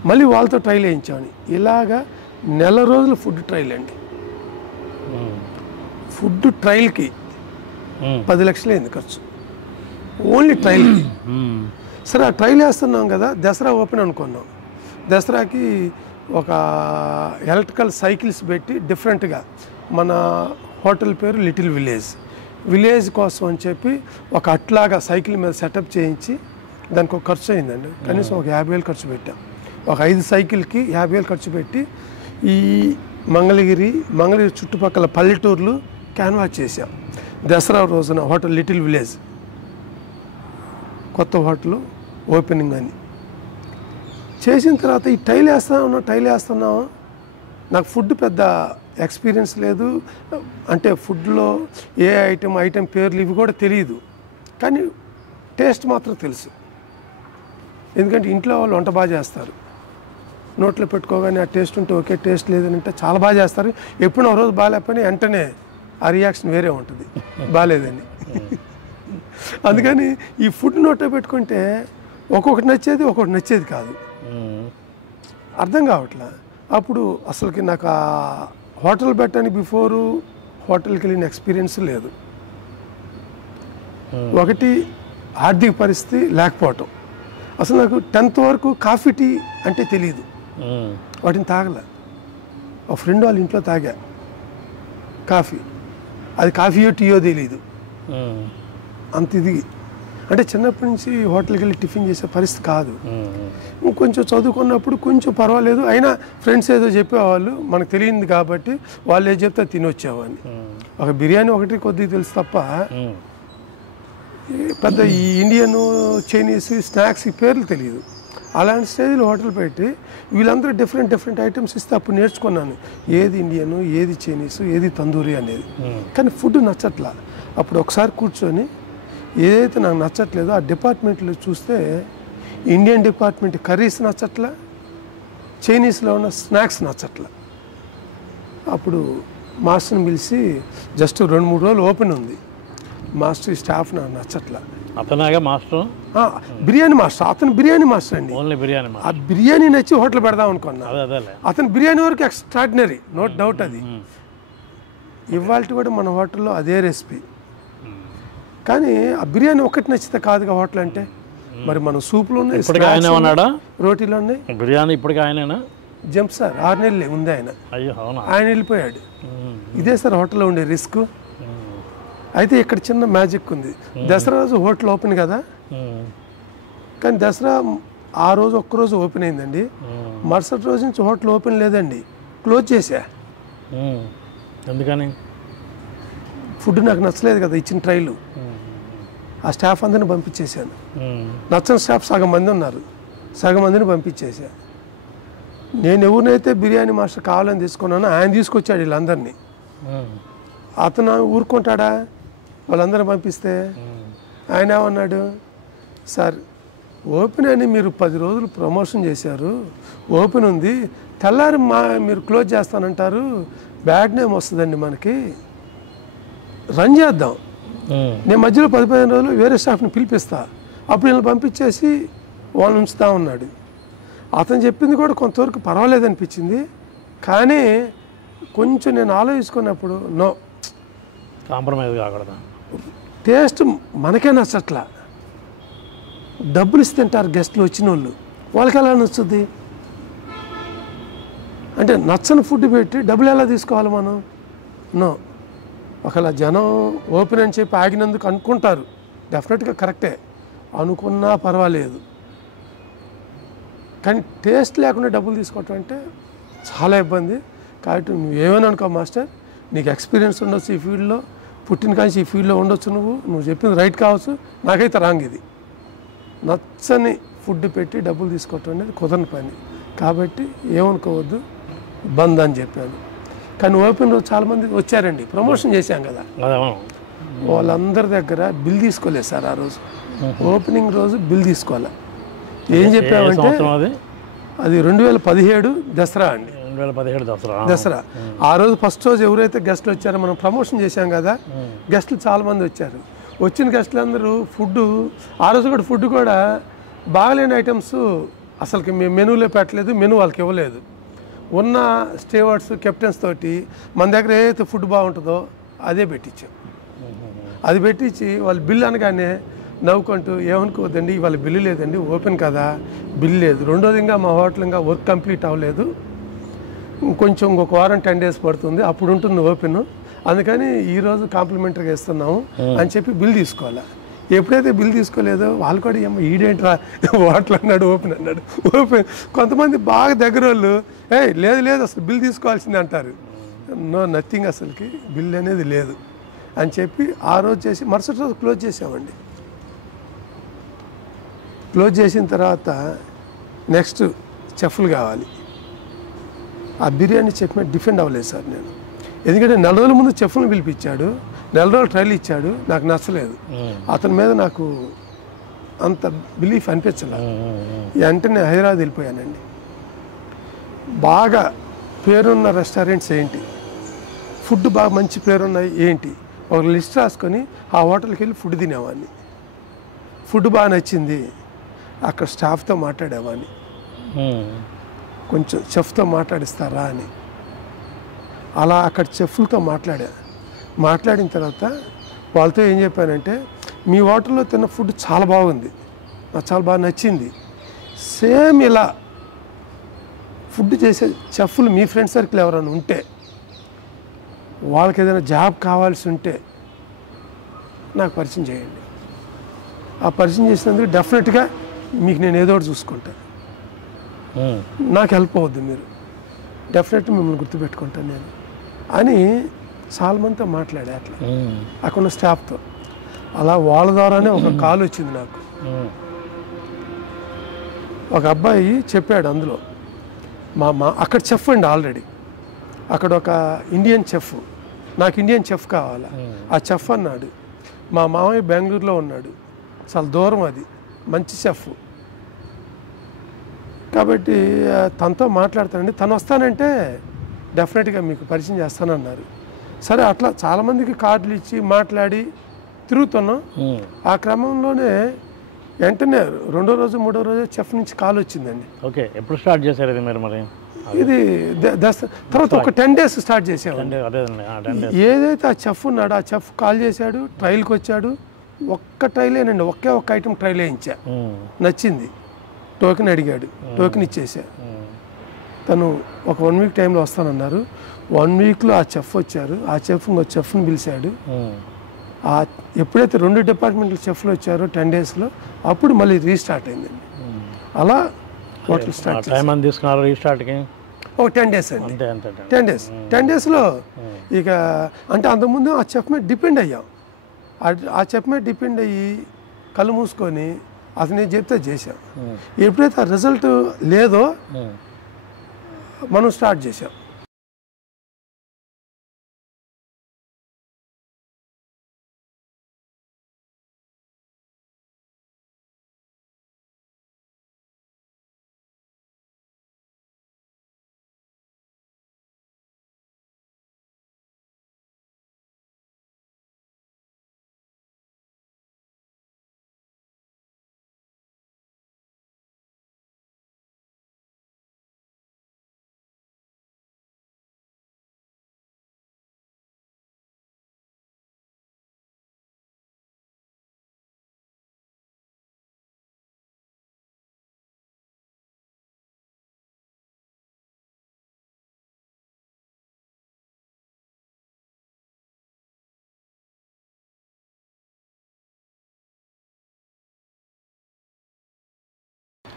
మళ్ళీ వాళ్ళతో ట్రైల్ వేయించేవాడిని. ఇలాగా నెల రోజులు ఫుడ్ ట్రైల్ అండి. ఫుడ్ ట్రైల్కి 10 లక్షలు అయింది ఖర్చు, ఓన్లీ ట్రైల్కి. సరే ఆ ట్రైల్ వేస్తున్నాం కదా, దసరా ఓపెన్ అనుకున్నాం. దసరాకి ఒక ఎలక్ట్రికల్ సైకిల్స్ పెట్టి డిఫరెంట్గా, మన హోటల్ పేరు లిటిల్ విలేజ్ కోసం అని చెప్పి ఒక అట్లాగా సైకిల్ మీద సెటప్ చేయించి దానికి ఒక ఖర్చు అయిందండి. కనీసం ఒక 50,000 ఖర్చు పెట్టాం. ఒక 5 సైకిల్కి 50,000 ఖర్చు పెట్టి ఈ మంగళగిరి చుట్టుపక్కల పల్లెటూర్లు క్యాన్వాస్ చేసాం. దసరా రోజున హోటల్ లిటిల్ విలేజ్ కొత్త హోటల్ ఓపెనింగ్ అని చేసిన తర్వాత ఈ టైల్ వేస్తున్నాం. నాకు ఫుడ్ పెద్ద ఎక్స్పీరియన్స్ లేదు, అంటే ఫుడ్లో ఏ ఐటెం పేర్లు ఇవి కూడా తెలియదు, కానీ టేస్ట్ మాత్రం తెలుసు. ఎందుకంటే ఇంట్లో వాళ్ళు వంట బాగా చేస్తారు, నోట్లో పెట్టుకోగానే ఆ టేస్ట్ ఉంటే ఓకే, టేస్ట్ లేదంటే చాలా బాగా చేస్తారు. ఎప్పుడు ఒక రోజు బాగాలేకపోయినా వెంటనే ఆ రియాక్షన్ వేరే ఉంటుంది, బాగాలేదని. అందుకని ఈ ఫుడ్ నోట్లో పెట్టుకుంటే ఒక్కొక్కటి నచ్చేది కాదు, అర్థం కావట్లా. అప్పుడు అసలుకి నాకు ఆ హోటల్ పెట్టడానికి బిఫోరు హోటల్కి వెళ్ళిన ఎక్స్పీరియన్స్ లేదు. ఒకటి ఆర్థిక పరిస్థితి లేకపోవటం. అసలు నాకు 10th వరకు కాఫీ టీ అంటే తెలియదు, వాటిని తాగలే. ఒక ఫ్రెండ్ వాళ్ళ ఇంట్లో తాగా కాఫీ, అది కాఫీయో టీయో తెలియదు. అంత ఇది అంటే చిన్నప్పటి నుంచి హోటల్కి వెళ్ళి టిఫిన్ చేసే పరిస్థితి కాదు. కొంచెం చదువుకున్నప్పుడు కొంచెం పర్వాలేదు, అయినా ఫ్రెండ్స్ ఏదో చెప్పేవాళ్ళు, మనకు తెలియదు కాబట్టి వాళ్ళు ఏది చెప్తే తినొచ్చేవాడిని. ఒక బిర్యానీ ఒకటి కొద్దిగా తెలుసు తప్ప పెద్ద ఈ ఇండియన్, చైనీస్ స్నాక్స్ ఈ పేర్లు తెలియదు. అలాంటి స్టేజ్లో హోటల్ పెట్టి వీళ్ళందరూ డిఫరెంట్ ఐటమ్స్ ఇస్తే అప్పుడు నేర్చుకున్నాను ఏది ఇండియను, ఏది చైనీసు, ఏది తందూరి అనేది. కానీ ఫుడ్ నచ్చట్లా. అప్పుడు ఒకసారి కూర్చొని ఏదైతే నాకు నచ్చట్లేదో ఆ డిపార్ట్మెంట్లో చూస్తే ఇండియన్ డిపార్ట్మెంట్ కర్రీస్ నచ్చట్లా, చైనీస్లో ఉన్న స్నాక్స్ నచ్చట్లా. అప్పుడు మాస్టర్ని పిలిచి జస్ట్ 2-3 రోజులు ఓపెన్ ఉంది. మాస్టర్ స్టాఫ్ నాకు నచ్చట్లా. అతనాగా మాస్టర్ బిర్యానీ మాస్టర్, అతను బిర్యానీ మాస్టర్ అండి. ఓన్లీ బిర్యానీ ఆ బిర్యానీ నచ్చి హోటల్ పెడదాం అనుకున్నా. అదేలే. అతను బిర్యానీ వరకు ఎక్స్ట్రాడినరీ, నో డౌట్. అది ఇవాళ కూడా మన హోటల్లో అదే రెసిపీ. కానీ ఆ బిర్యానీ ఒక్కటి నచ్చితే కాదుగా హోటల్ అంటే. మరి మన సూపులు ఉన్నాయి, రోటీలు ఉన్నాయి. బిర్యానీ ఇప్పటికీ ఆయనేనా? జంప్ సార్ 6 నెలలే ఉంది ఆయన. అయ్యో అవునా? ఆయన వెళ్ళిపోయాడు. ఇదే సార్ హోటల్లో ఉండే రిస్క్. అయితే ఇక్కడ చిన్న మ్యాజిక్ ఉంది. దసరా రోజు హోటల్ ఓపెన్ కదా, కానీ దసరా ఆ రోజు ఒక్కరోజు ఓపెన్ అయిందండి. మరుసటి రోజు నుంచి హోటల్ ఓపెన్ లేదండి, క్లోజ్ చేసా. ఎందుకని? ఫుడ్ నాకు నచ్చలేదు కదా ఇచ్చిన ట్రైలు. ఆ స్టాఫ్ అందరిని పంపించేశాను. నచ్చని స్టాఫ్ సగం మంది ఉన్నారు, సగం మందిని పంపించేసా. నేను ఎవరినైతే బిర్యానీ మాస్టర్ కావాలని తీసుకున్నానో ఆయన తీసుకొచ్చాడు వీళ్ళందరినీ. అతను ఊరుకుంటాడా వాళ్ళందరూ పంపిస్తే? ఆయన ఏమన్నాడు, సార్ ఓపెన్ అని మీరు 10 రోజులు ప్రమోషన్ చేశారు, ఓపెన్ ఉంది, తెల్లారి మీరు క్లోజ్ చేస్తానంటారు, బ్యాడ్ నేమ్ వస్తుందండి మనకి, రన్ చేద్దాం. నేను మధ్యలో 10-15 రోజులు వేరే స్టాఫ్ని పిలిపిస్తా, అప్పుడు వీళ్ళని పంపించేసి వాళ్ళని ఉంచుతా ఉన్నాడు. అతను చెప్పింది కూడా కొంతవరకు పర్వాలేదనిపించింది. కానీ కొంచెం నేను ఆలోచించుకున్నప్పుడు నో, కాంప్రమైజ్ కాకూడదు. టేస్ట్ మనకే నచ్చట్లా. డబ్బులు ఇస్తుంటారు గెస్ట్లు వచ్చిన వాళ్ళు, వాళ్ళకి ఎలా నచ్చుద్ది? అంటే నచ్చని ఫుడ్ పెట్టి డబ్బులు ఎలా తీసుకోవాలి మనం? నో. ఒకవేళ జనం ఓపెన్ అని చెప్పి ఆగినందుకు అనుకుంటారు, డెఫినెట్గా కరెక్టే, అనుకున్నా పర్వాలేదు. కానీ టేస్ట్ లేకుండా డబ్బులు తీసుకోవటం అంటే చాలా ఇబ్బంది. కాబట్టి నువ్వు ఏమైనా అనుకో మాస్టర్, నీకు ఎక్స్పీరియన్స్ ఉండొచ్చు ఈ ఫీల్డ్లో, పుట్టిన కాంచి ఈ ఫీల్డ్లో ఉండొచ్చు, నువ్వు చెప్పింది రైట్ కావచ్చు, నాకైతే రాంగ్ ఇది. నచ్చని ఫుడ్ పెట్టి డబ్బులు తీసుకోవటం అనేది కుదరని పని. కాబట్టి ఏమనుకోవద్దు, బంద్ అని చెప్పాను. కానీ ఓపెన్ రోజు చాలామంది వచ్చారండి, ప్రమోషన్ చేశాం కదా, వాళ్ళందరి దగ్గర బిల్ తీసుకోలేదు సార్. ఆ రోజు ఓపెనింగ్ రోజు బిల్ తీసుకోవాలి. ఏం చెప్పామంటే అది 2017 దసరా అండి. 2017 దసరా. ఆ రోజు ఫస్ట్ రోజు ఎవరైతే గెస్ట్లు వచ్చారో మనం ప్రమోషన్ చేశాం కదా, గెస్ట్లు చాలామంది వచ్చారు. వచ్చిన గెస్ట్లు అందరూ ఫుడ్, ఆ రోజు కూడా ఫుడ్ కూడా బాగలేని ఐటమ్స్ అసలుకి మేము మెనూలో పెట్టలేదు, మెనూ వాళ్ళకి ఇవ్వలేదు. ఉన్న స్టేవర్డ్స్ కెప్టెన్స్ తోటి మన దగ్గర ఏదైతే ఫుడ్ బాగుంటుందో అదే పెట్టించాం. అది పెట్టించి వాళ్ళు బిల్ అనగానే నవ్వుకుంటూ ఏమనుకోవద్దండి ఇవాళ బిల్లు లేదండి, ఓపెన్ కదా, బిల్ లేదు. రెండోది ఇంకా మా హోటల్ ఇంకా వర్క్ కంప్లీట్ అవ్వలేదు, కొంచెం ఇంకొక వారం 10 days పడుతుంది, అప్పుడు ఉంటుంది ఓపెన్, అందుకని ఈరోజు కాంప్లిమెంటరీగా ఇస్తున్నాము అని చెప్పి బిల్ తీసుకోవాలి. ఎప్పుడైతే బిల్ తీసుకోలేదో వాళ్ళు కూడా ఏమో ఈడేంట్రా హోటల్ అన్నాడు, ఓపెన్ అన్నాడు. ఓపెన్ కొంతమంది బాగా దగ్గర వాళ్ళు లేదు అసలు బిల్ తీసుకోవాల్సింది అంటారు. నో, నథింగ్, అసలుకి బిల్ అనేది లేదు అని చెప్పి ఆ రోజు చేసి మరుసటి రోజు క్లోజ్ చేసామండి. క్లోజ్ చేసిన తర్వాత నెక్స్ట్ చెఫ్లు కావాలి. ఆ బిర్యానీ చెఫ్ మీద డిఫెండ్ అవ్వలేదు సార్ నేను, ఎందుకంటే 4 రోజుల ముందు చెఫ్ని పిలిపించాడు, 4 రోజులు ట్రైల్ ఇచ్చాడు, నాకు నచ్చలేదు. అతని మీద నాకు అంత బిలీఫ్ అనిపించలేదు. వెంటనే హైదరాబాద్ వెళ్ళిపోయానండి. బాగా పేరున్న రెస్టారెంట్స్ ఏంటి, ఫుడ్ బాగా మంచి పేరున్నాయి ఏంటి, ఒక లిస్ట్ రాసుకొని ఆ హోటల్కి వెళ్ళి ఫుడ్ తినేవాడిని. ఫుడ్ బాగా నచ్చింది, అక్కడ స్టాఫ్తో మాట్లాడేవాడిని, కొంచెం చెఫ్తో మాట్లాడిస్తారా అని. అలా అక్కడ చెఫ్లతో మాట్లాడిన తర్వాత వాళ్ళతో ఏం చెప్పానంటే, మీ హోటల్లో తిన్న ఫుడ్ చాలా బాగుంది, నాకు చాలా బాగా నచ్చింది, సేమ్ ఇలా ఫుడ్ చేసే చెఫ్లు మీ ఫ్రెండ్ సర్కిల్ ఎవరైనా ఉంటే, వాళ్ళకి ఏదైనా జాబ్ కావాల్సి ఉంటే నాకు పరిచయం చేయండి. ఆ పరిచయం చేసినందుకు డెఫినెట్గా మీకు నేను ఏదో ఒకటి చూసుకుంటాను, నాకు హెల్ప్ అవుద్ది, మీరు డెఫినెట్గా మిమ్మల్ని గుర్తుపెట్టుకుంటాను నేను అని చాలా మందితో మాట్లాడే అట్లా అక్కడ స్టాఫ్తో. అలా వాళ్ళ ద్వారానే ఒక కాల్ వచ్చింది నాకు. ఒక అబ్బాయి చెప్పాడు అందులో మా అక్కడ చెఫ్ అండి ఆల్రెడీ, అక్కడ ఒక ఇండియన్ చెఫ్, నాకు ఇండియన్ చెఫ్ కావాలా, ఆ చెఫ్ అన్నాడు మా మామయ్య బెంగళూరులో ఉన్నాడు, చాలా దూరం అది, మంచి చెఫ్ కాబట్టి తనతో మాట్లాడతానండి, తను వస్తానంటే డెఫినెట్గా మీకు పరిచయం చేస్తానన్నారు. సరే అట్లా చాలామందికి కార్డులు ఇచ్చి మాట్లాడి తిరుగుతున్నాం. ఆ క్రమంలోనే వెంటనే 2వ రోజు 3వ రోజు చెఫ్ నుంచి కాల్ వచ్చిందండి. ఓకే, ఎప్పుడు స్టార్ట్ చేశారు ఇది మీరు? మరి ఇది తర్వాత ఒక 10 days స్టార్ట్ చేసాము. ఏదైతే ఆ చెఫ్ ఉన్నాడో ఆ చెఫ్ కాల్ చేశాడు, ట్రయల్కి వచ్చాడు. ఒక్క ట్రైలేనండి, ఒకే ఒక్క ఐటమ్ ట్రైల్ వేయించా, నచ్చింది, టోకెన్ అడిగాడు, టోకెన్ ఇచ్చేసా. తను ఒక 1 week టైంలో వస్తానన్నారు. 1 weekలో ఆ చెఫ్ వచ్చారు. ఆ చెఫ్ ఇంకో చెఫ్ని పిలిచాడు. ఎప్పుడైతే 2 డిపార్ట్మెంట్ల చెఫ్లు వచ్చారో 10 daysలో అప్పుడు మళ్ళీ రీస్టార్ట్ అయిందండి. అలా హోటల్ స్టార్ట్ తీసుకున్నారు రీస్టార్ట్కి ఒక 10 days అండి. 10 daysలో ఇక అంటే అంతకుముందు ఆ చెఫ్ మీద డిపెండ్ అయ్యాం. ఆ చెఫ్ మీద డిపెండ్ అయ్యి కళ్ళు మూసుకొని అతను ఏం చెప్తే చేసాం. ఎప్పుడైతే ఆ రిజల్ట్ లేదో మనం స్టార్ట్ చేసాం.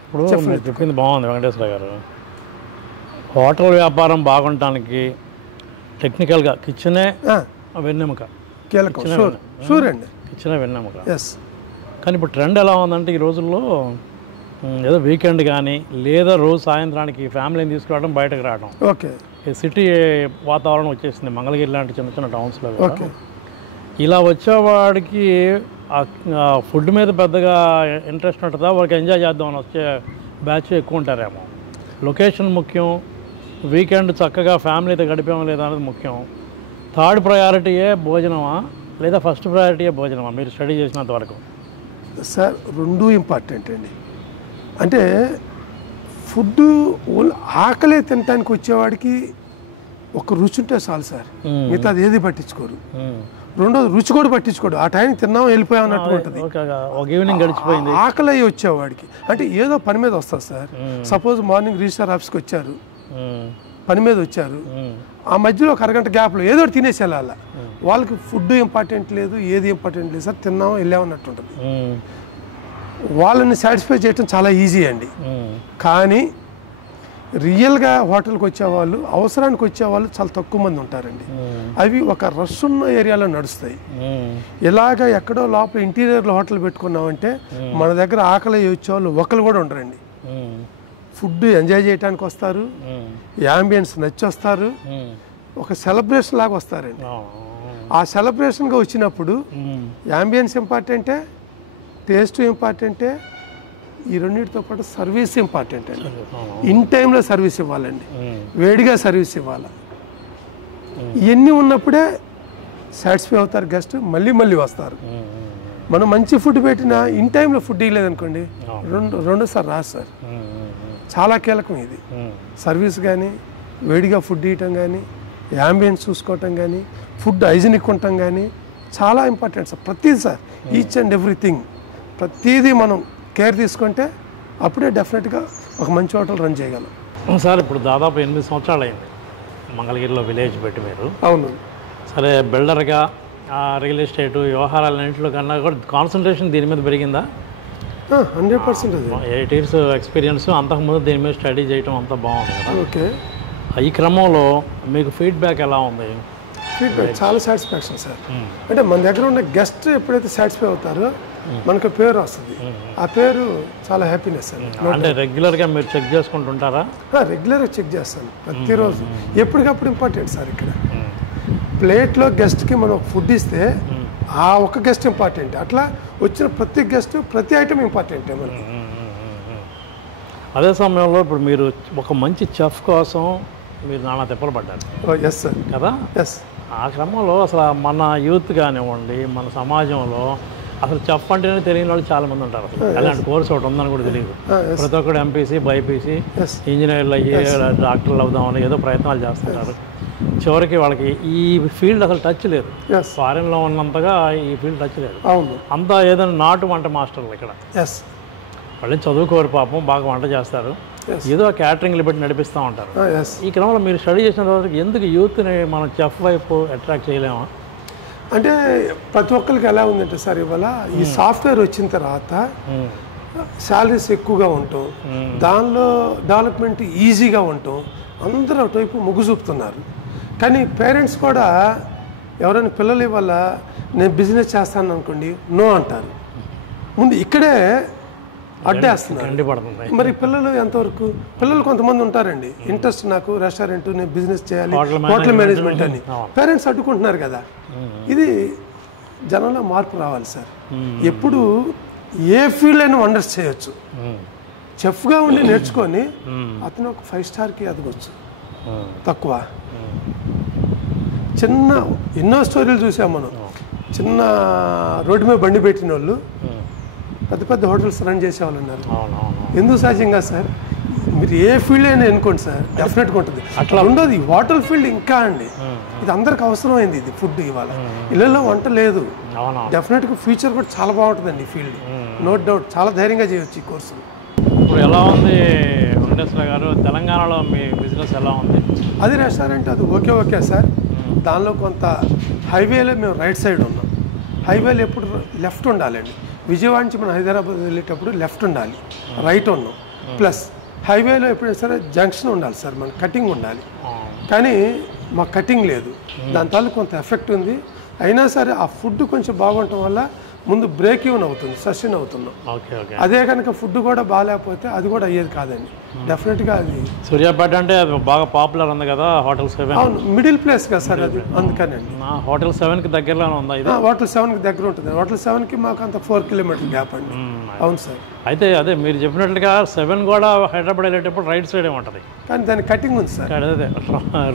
ఇప్పుడు మీరు చెప్పింది బాగుంది వెంకటేశ్వర గారు. హోటల్ వ్యాపారం బాగుండటానికి టెక్నికల్గా కిచెనే వెన్నెముక, కిచెనే వెన్నెముక. కానీ ఇప్పుడు ట్రెండ్ ఎలా ఉందంటే ఈ రోజుల్లో ఏదో వీకెండ్ కానీ లేదా రోజు సాయంత్రానికి ఫ్యామిలీని తీసుకురావడం, బయటకు రావడం. ఓకే, సిటీ వాతావరణం వచ్చేసింది మంగళగిరి లాంటి చిన్న చిన్న టౌన్స్లో. ఇలా వచ్చేవాడికి ఫుడ్ మీద పెద్దగా ఇంట్రెస్ట్ ఉంటుందా, వాళ్ళకి ఎంజాయ్ చేద్దామని వచ్చే బ్యాచ్ ఎక్కువ ఉంటారేమో. లొకేషన్ ముఖ్యం, వీకెండ్ చక్కగా ఫ్యామిలీతో గడిపామా లేదా అనేది ముఖ్యం. థర్డ్ ప్రయారిటీయే భోజనమా లేదా ఫస్ట్ ప్రయారిటీయే భోజనమా మీరు స్టడీ చేసినంత వరకు? సార్ రెండూ ఇంపార్టెంట్ అండి. అంటే ఫుడ్ ఆకలే తినడానికి వచ్చేవాడికి ఒక రుచి ఉంటే చాలు సార్, మిగతా అది ఏది పట్టించుకోరు. రెండోది రుచి కూడా పట్టించుకోడు, ఆ టైంకి తిన్నాం వెళ్ళిపోయాం అన్నట్టు ఉంటుంది. ఆకలి అయ్యి వచ్చేవాడికి అంటే ఏదో పని మీద వస్తారు సార్. సపోజ్ మార్నింగ్ రిజిస్టర్ ఆఫీస్కి వచ్చారు, పని మీద వచ్చారు, ఆ మధ్యలో ఒక అరగంట గ్యాప్లో ఏదో తినేసి వెళ్ళాలి. వాళ్ళకి ఫుడ్ ఇంపార్టెంట్ లేదు, ఏది ఇంపార్టెంట్ లేదు సార్, తిన్నాం వెళ్ళాం అన్నట్టు ఉంటుంది. వాళ్ళని సాటిస్ఫై చేయడం చాలా ఈజీ అండి. కానీ రియల్గా హోటల్కి వచ్చేవాళ్ళు, అవసరానికి వచ్చేవాళ్ళు చాలా తక్కువ మంది ఉంటారండి. అవి ఒక రష్ ఉన్న ఏరియాలో నడుస్తాయి. ఇలాగ ఎక్కడో లోపల ఇంటీరియర్లో హోటల్ పెట్టుకున్నామంటే మన దగ్గర ఆకలి వచ్చేవాళ్ళు ఒకరు కూడా ఉండరండి. ఫుడ్ ఎంజాయ్ చేయడానికి వస్తారు, యాంబియన్స్ నచ్చి వస్తారు, ఒక సెలబ్రేషన్ లాగా వస్తారండి. ఆ సెలబ్రేషన్గా వచ్చినప్పుడు యాంబియన్స్ ఇంపార్టెంటే, టేస్ట్ ఇంపార్టెంటే, ఈ రెండింటితో పాటు సర్వీస్ ఇంపార్టెంట్ అండి. ఇన్ టైంలో సర్వీస్ ఇవ్వాలండి, వేడిగా సర్వీస్ ఇవ్వాలి. ఇవన్నీ ఉన్నప్పుడే సాటిస్ఫై అవుతారు గెస్ట్, మళ్ళీ మళ్ళీ వస్తారు. మనం మంచి ఫుడ్ పెట్టినా ఇన్ టైంలో ఫుడ్ ఇవ్వలేదనుకోండి రెండోసారి రాదు సార్. చాలా కీలకం ఇది. సర్వీస్ కానీ, వేడిగా ఫుడ్ ఇవ్వటం కానీ, యాంబియన్స్ చూసుకోవటం కానీ, ఫుడ్ హైజీనిక్ ఉండటం కానీ చాలా ఇంపార్టెంట్ సార్. ప్రతిదీ సార్, ఈచ్ అండ్ ఎవ్రీథింగ్ ప్రతిదీ మనం కేర్ తీసుకుంటే అప్పుడే డెఫినెట్గా ఒక మంచి హోటల్ రన్ చేయగలం సార్. ఇప్పుడు దాదాపు 8 సంవత్సరాలు అయింది మంగళగిరిలో విలేజ్ పెట్టి మీరు. అవును. సరే, బిల్డర్గా రియల్ ఎస్టేట్ వ్యవహారాలన్నింటిలో కన్నా కూడా కాన్సన్ట్రేషన్ దీని మీద పెరిగిందా? 100%. 8 years ఎక్స్పీరియన్స్, అంతకుముందు దీని మీద స్టడీ చేయడం అంతా బాగుంది కదా. ఓకే. ఈ క్రమంలో మీకు ఫీడ్బ్యాక్ ఎలా ఉంది? ఫీడ్బ్యాక్ చాలా సాటిస్ఫాక్షన్ సార్. అంటే మన దగ్గర ఉన్న గెస్ట్ ఎప్పుడైతే సాటిస్ఫై అవుతారో మనకు పేరు వస్తుంది. ఆ పేరు చాలా హ్యాపీనెస్ అండి. అంటే రెగ్యులర్గా మీరు చెక్ చేసుకుంటుంటారా? రెగ్యులర్గా చెక్ చేస్తాను ప్రతిరోజు, ఎప్పటికప్పుడు ఇంపార్టెంట్ సార్. ఇక్కడ ప్లేట్లో గెస్ట్కి మనం ఫుడ్ ఇస్తే ఆ ఒక గెస్ట్ ఇంపార్టెంట్, అట్లా వచ్చిన ప్రతి గెస్ట్ ప్రతి ఐటమ్ ఇంపార్టెంటే మనకి. అదే సమయంలో ఇప్పుడు మీరు ఒక మంచి చెఫ్ కోసం మీరు నానా తిప్పలు పడ్డారు. ఎస్ సార్ కదా. ఎస్. ఆ క్రమంలో అసలు మన యూత్ కానివ్వండి, మన సమాజంలో అసలు చెఫ్ అంటేనే తెలియని వాళ్ళు చాలామంది ఉంటారు. అలాంటి కోర్స్ ఒకటి ఉందని కూడా తెలియదు. ప్రతి ఒక్కరు ఎంపీసీ, బైపీసీ, ఇంజనీర్లు అయ్యి డాక్టర్లు అవుదామని ఏదో ప్రయత్నాలు చేస్తుంటారు. చివరికి వాళ్ళకి ఈ ఫీల్డ్ అసలు టచ్ లేదు. ఫారెన్లో ఉన్నంతగా ఈ ఫీల్డ్ టచ్ లేదు. అవును. అంతా ఏదైనా నాటు వంట మాస్టర్లు ఇక్కడ. వాళ్ళు చదువుకోరు పాపం, బాగా వంట చేస్తారు, ఏదో క్యాటరింగ్లు పెట్టి నడిపిస్తూ ఉంటారు. ఈ క్రమంలో మీరు స్టడీ చేసిన తర్వాత ఎందుకు యూత్ని మనం చెఫ్ వైపు అట్రాక్ట్ చేయలేమా? అంటే ప్రతి ఒక్కరికి ఎలా ఉందంటే సార్, ఇవాళ ఈ సాఫ్ట్వేర్ వచ్చిన తర్వాత శాలరీస్ ఎక్కువగా ఉండటం, దానిలో డెవలప్మెంట్ ఈజీగా ఉండటం, అందరూ అటువైపు మొగ్గు చూపుతున్నారు. కానీ పేరెంట్స్ కూడా ఎవరైనా పిల్లలు ఇవాళ నేను బిజినెస్ చేస్తాను అనుకోండి, నో అంటారు. ముందు ఇక్కడే అడ్డేస్తున్నారు. మరి పిల్లలు ఎంతవరకు, పిల్లలు కొంతమంది ఉంటారండి ఇంట్రెస్ట్, నాకు రెస్టారెంట్, నేను బిజినెస్ చేయాలి, హోటల్ మేనేజ్మెంట్ అని, పేరెంట్స్ అడ్డుకుంటున్నారు కదా. ఇది జనంలో మార్పు రావాలి సార్. ఎప్పుడు ఏ ఫీల్డ్ అయినా వండర్స్ చేయొచ్చు. చెఫ్గా ఉండి నేర్చుకొని అతను ఒక 5 స్టార్కి ఎదగొచ్చు. తక్కువ చిన్న ఎన్నో స్టోరీలు చూసాం మనం. చిన్న రోడ్డు మీద బండి పెట్టిన వాళ్ళు పెద్ద పెద్ద హోటల్స్ రన్ చేసేవాళ్ళు ఉన్నారు. ఎందుకు సహజంగా సార్, మీరు ఏ ఫీల్డ్ అయినా ఎన్నుకోండి సార్, డెఫినెట్గా ఉంటుంది. అట్లా ఉండదు. ఈ హోటల్ ఫీల్డ్ ఇంకా అండి, ఇది అందరికి అవసరమైంది. ఇది ఫుడ్ ఇవాళ ఇళ్ళల్లో వంట లేదు, డెఫినెట్గా ఫ్యూచర్ కూడా చాలా బాగుంటుందండి ఈ ఫీల్డ్, నో డౌట్. చాలా ధైర్యంగా చేయొచ్చు ఈ కోర్సు. ఇప్పుడు ఎలా ఉంది వెంకటేశ్వర గారు, తెలంగాణలో మీ బిజినెస్ ఎలా ఉంది? అది రెస్టారెంట్ అది ఓకే సార్. దానిలో కొంత హైవేలో మేము రైట్ సైడ్ ఉన్నాం. హైవేలో ఎప్పుడు లెఫ్ట్ ఉండాలండి. విజయవాడ నుంచి మనం హైదరాబాద్ వెళ్ళేటప్పుడు లెఫ్ట్ ఉండాలి, రైట్ ఉన్నాం. ప్లస్ హైవేలో ఎప్పుడైనా సరే జంక్షన్ ఉండాలి సార్, మన కటింగ్ ఉండాలి. కానీ మా కటింగ్ లేదు, దాని తాలూ కొంత ఎఫెక్ట్ ఉంది. అయినా సరే ఆ ఫుడ్ కొంచెం బాగుండటం వల్ల ముందు బ్రేక్ ఈవెన్ అవుతుంది, సస్టైన్ అవుతున్నాం. అదే కనుక ఫుడ్ కూడా బాగాలేకపోతే అది కూడా అయ్యేది కాదండి. డెఫినెట్గా అది సూర్యాపేట అంటే అది బాగా పాపులర్ ఉంది కదా, హోటల్ 7. అవును, మిడిల్ ప్లేస్ కదా సార్ అది, అందుకనండి. హోటల్ 7కి దగ్గరలోనే ఉందా ఇది? హోటల్ 7కి దగ్గర ఉంటుంది. హోటల్ 7కి మాకు అంత 4 కిలోమీటర్ గ్యాప్ అండి. అవును సార్. అయితే అదే మీరు చెప్పినట్లుగా 7 కూడా హైదరాబాద్ వెళ్ళేటప్పుడు రైట్ సైడే ఉంటుంది, కానీ దాని కటింగ్ ఉంది సార్. అదే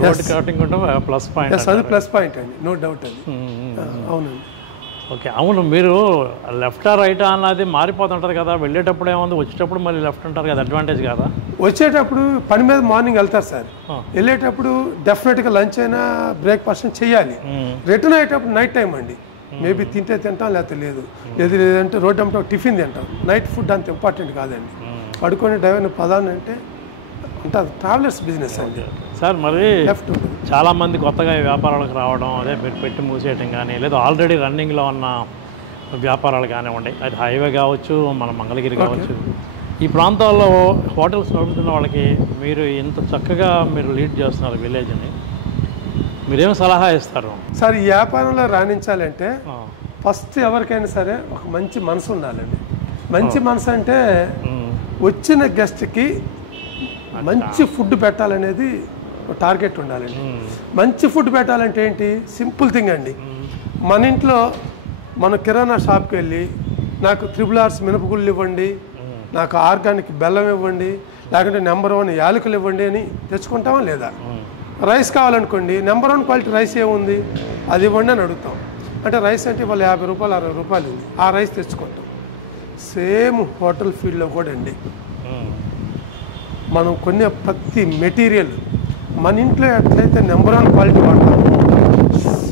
రోడ్ కటింగ్ ఉంటే ప్లస్ పాయింట్. అది ప్లస్ పాయింట్ అండి, నో డౌట్ అది. అవునండి. ఓకే. అవును, మీరు లెఫ్టా రైటా అన్నది మారిపోతుంటుంది కదా, వెళ్ళేటప్పుడు ఏముంది, వచ్చేటప్పుడు మళ్ళీ లెఫ్ట్ ఉంటారు కదా, అడ్వాంటేజ్ కదా? వచ్చేటప్పుడు పని మీద మార్నింగ్ వెళ్తారు సార్, వెళ్ళేటప్పుడు డెఫినెట్గా లంచ్ అయినా బ్రేక్ఫాస్ట్ చేయాలి. రిటర్న్ అయ్యేటప్పుడు నైట్ టైం అండి, మేబీ తింటే తింటాం, లేకపోతే లేదు. లేదంటే రోడ్డు అమ్మటం టిఫిన్ తింటాం. నైట్ ఫుడ్ అంత ఇంపార్టెంట్ కాదండి. పడుకొని డ్రైవర్ని పదాన్ని అంటే అంటే ట్రావెలర్స్ బిజినెస్ అండి సార్. మరి చాలామంది కొత్తగా వ్యాపారాలకు రావడం, అదే మీరు పెట్టి మూసేయటం కానీ, లేదా ఆల్రెడీ రన్నింగ్లో ఉన్న వ్యాపారాలు కానివ్వండి, అది హైవే కావచ్చు, మన మంగళగిరి కావచ్చు, ఈ ప్రాంతాల్లో హోటల్స్ నడుపుతున్న వాళ్ళకి మీరు ఇంత చక్కగా మీరు లీడ్ చేస్తున్నారు విలేజ్ని, మీరేం సలహా ఇస్తారు సార్? ఈ వ్యాపారంలో రాణించాలంటే ఫస్ట్ ఎవరికైనా సరే ఒక మంచి మనసు ఉండాలండి. మంచి మనసు అంటే వచ్చిన గెస్ట్కి మంచి ఫుడ్ పెట్టాలనేది టార్గెట్ ఉండాలండి. మంచి ఫుడ్ పెట్టాలంటే ఏంటి? సింపుల్ థింగ్ అండి. మన ఇంట్లో మన కిరాణా షాప్కి వెళ్ళి నాకు 3R మినపగుళ్ళు ఇవ్వండి, నాకు ఆర్గానిక్ బెల్లం ఇవ్వండి, లేకుంటే నెంబర్ 1 యాలకులు ఇవ్వండి అని తెచ్చుకుంటామా లేదా? రైస్ కావాలనుకోండి, నెంబర్ 1 క్వాలిటీ రైస్ ఏముంది, అది ఇవ్వండి అని అడుగుతాం. అంటే రైస్ అంటే వాళ్ళు 50 రూపాయలు 60 రూపాయలు ఉంది, ఆ రైస్ తెచ్చుకుంటాం. సేమ్ హోటల్ ఫీల్డ్లో కూడా అండి, మనం కొనే ప్రతి మెటీరియల్ మన ఇంట్లో ఎట్లయితే నెంబర్ 1 క్వాలిటీ వాడతామో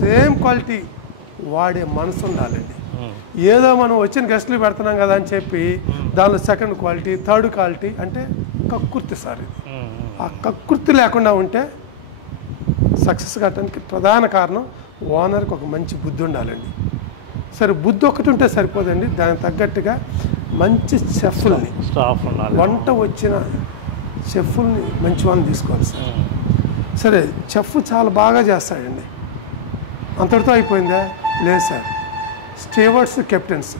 సేమ్ క్వాలిటీ వాడే మనసు ఉండాలండి. ఏదో మనం వచ్చిన గెస్టులు పెడుతున్నాం కదా అని చెప్పి దానిలో సెకండ్ క్వాలిటీ, థర్డ్ క్వాలిటీ అంటే కక్కుర్తి సార్. ఇది ఆ కక్కుర్తి లేకుండా ఉంటే సక్సెస్ కావడానికి ప్రధాన కారణం ఓనర్కి ఒక మంచి బుద్ధి ఉండాలండి. సరే, బుద్ధి ఒకటి ఉంటే సరిపోదండి, దానికి తగ్గట్టుగా మంచి చెఫ్లని, స్టాఫ్ ఉండాలి. వంట వచ్చిన చెఫ్ని మంచి వాళ్ళని తీసుకోవాలి సార్. సరే, చెఫ్ చాలా బాగా చేస్తాడండి, అంతటితో అయిపోయిందా? లేదు సార్. స్టీవర్డ్స్, కెప్టెన్స్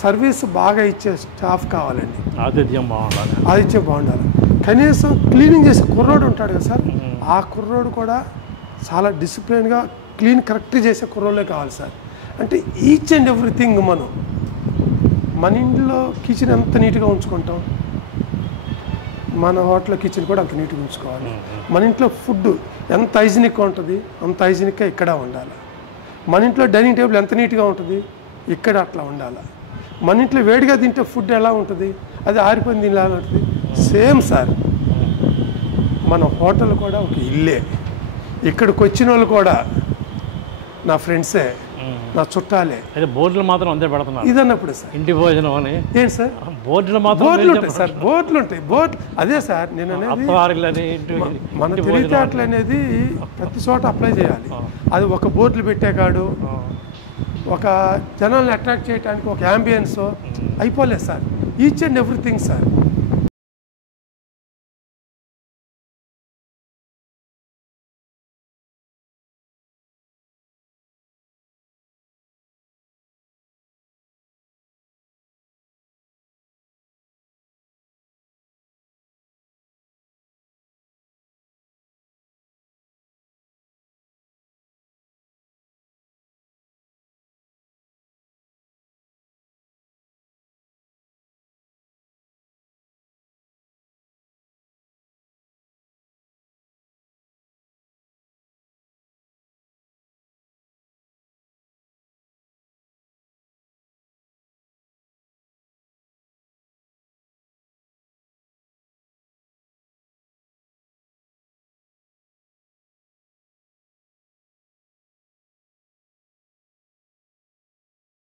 సర్వీస్ బాగా ఇచ్చే స్టాఫ్ కావాలండి, ఆతిథ్యం బాగుండాలి, ఆతిథ్యం బాగుండాలి. కనీసం క్లీనింగ్ చేసే కుర్రోడు ఉంటాడు కదా సార్, ఆ కుర్రోడు కూడా చాలా డిసిప్లిన్గా క్లీన్ కరెక్ట్ చేసే కుర్రోళ్ళే కావాలి సార్. అంటే ఈచ్ అండ్ ఎవ్రీథింగ్ మన ఇంట్లో కిచెన్ ఎంత నీట్గా ఉంచుకుంటాం, మన హోటల్ కిచెన్ కూడా అంత నీట్గా ఉంచుకోవాలి. మన ఇంట్లో ఫుడ్ ఎంత హైజీనిక్గా ఉంటుంది అంత హైజీనిక్గా ఇక్కడ ఉండాలి. మన ఇంట్లో డైనింగ్ టేబుల్ ఎంత నీట్గా ఉంటుంది ఇక్కడ అట్లా ఉండాలి. మన ఇంట్లో వేడిగా తింటే ఫుడ్ ఎలా ఉంటుంది, అది ఆరిపోయింది ఇలా ఉంటుంది. సేమ్ సార్, మన హోటల్ కూడా ఒక ఇల్లే. ఇక్కడికి వచ్చిన వాళ్ళు కూడా నా ఫ్రెండ్సే, నా చుట్టాలే. అయితే బోర్డులు మాత్రం అంతే పెడుతున్నారు ఇదన్నప్పుడు సార్, ఇంటి భోజనం అని. ఏంటి సార్ బోర్డులు మాత్రం బోర్డులు ఉంటాయి సార్, బోర్డులు ఉంటాయి. అదే సార్ నేను అనేది, మన తెలివితేటలు అనేది ప్రతి చోట అప్లై చేయాలి. అది ఒక బోర్డులు పెట్టేకాడు, ఒక జనాలను అట్రాక్ట్ చేయడానికి ఒక యాంబియన్స్ అయిపోలేదు sir. Each and everything sir.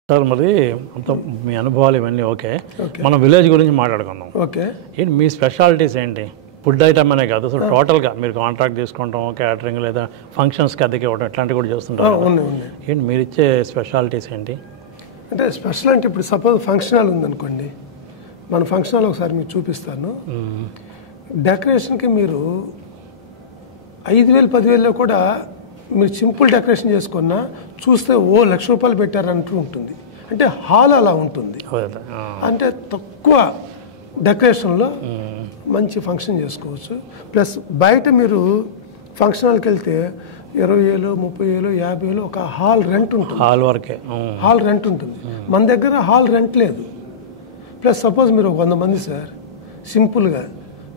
Sir మరి అంత మీ అనుభవాలు ఇవన్నీ ఓకే, మనం విలేజ్ గురించి మాట్లాడుకుందాం. ఓకే, ఏంటి మీ స్పెషాలిటీస్ ఏంటి? ఫుడ్ ఐటమ్ అనే కాదు, అసలు టోటల్గా మీరు కాంట్రాక్ట్ తీసుకుంటాం, క్యాటరింగ్ లేదా ఫంక్షన్స్కి అద్దెకి ఇవ్వడం ఇట్లాంటివి కూడా చేస్తుంటారు. ఏంటి మీరు ఇచ్చే స్పెషాలిటీస్ ఏంటి? అంటే స్పెషల్ అంటే ఇప్పుడు సపోజ్ ఫంక్షన్ హాల్ ఉందనుకోండి, మన ఫంక్షన్ హాల్ ఒకసారి మీకు చూపిస్తాను. డెకరేషన్కి మీరు 5,000 10,000లో కూడా మీరు సింపుల్ డెకరేషన్ చేసుకున్నా చూస్తే ₹1,00,000 పెట్టారంటూ ఉంటుంది. అంటే హాల్ అలా ఉంటుంది. అంటే తక్కువ డెకరేషన్లో మంచి ఫంక్షన్ చేసుకోవచ్చు. ప్లస్ బయట మీరు ఫంక్షన్ హాల్కి వెళ్తే 20,000 30,000 50,000 ఒక హాల్ రెంట్ ఉంటుంది. హాల్ రెంట్ ఉంటుంది. మన దగ్గర హాల్ రెంట్ లేదు. ప్లస్ సపోజ్ మీరు 100 మంది సార్, సింపుల్గా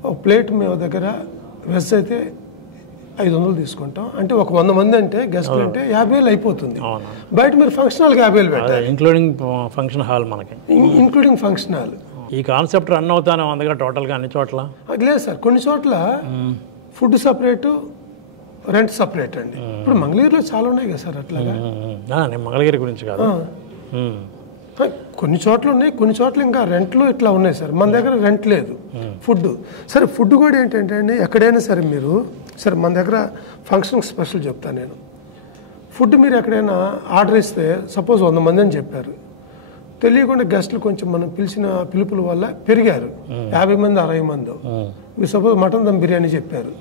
ఒక ప్లేట్ మేము దగ్గర వెజ్ అయితే 500 తీసుకుంటాం. అంటే ఒక 100 మంది అంటే గెస్ట్లు అంటే 50,000 అయిపోతుంది. బయట మీరు ఫంక్షన్ హాల్కి 50,000 పెట్టాలి, ఇంక్లూడింగ్ ఫంక్షన్ హాల్. మనకి ఇంక్లూడింగ్ ఫంక్షన్ హాల్. ఈ కాన్సెప్ట్ రన్ అవుతానే ఉంది కదా టోటల్గా అన్ని చోట్ల? లేదు సార్, కొన్ని చోట్ల ఫుడ్ సపరేటు, రెంట్ సపరేట్ అండి. ఇప్పుడు మంగళగిరిలో చాలా ఉన్నాయి కదా సార్ అట్లాగా. నేను మంగళగిరి గురించి కాదు, కొన్ని చోట్ల ఉన్నాయి, కొన్ని చోట్ల ఇంకా రెంట్లు ఇట్లా ఉన్నాయి సార్. మన దగ్గర రెంట్ లేదు. ఫుడ్ సరే, ఫుడ్ కూడా ఏంటంటే అండి ఎక్కడైనా సరే మీరు సరే మన దగ్గర ఫంక్షన్ స్పెషల్ చెప్తాను నేను. ఫుడ్ మీరు ఎక్కడైనా ఆర్డర్ ఇస్తే సపోజ్ 100 మంది అని చెప్పారు, తెలియకుండా గెస్టులు కొంచెం మనం పిలిచిన పిలుపుల వల్ల పెరిగారు, 50 మంది 60 మంది. మీరు సపోజ్ మటన్ దమ్ బిర్యానీ చెప్పారు,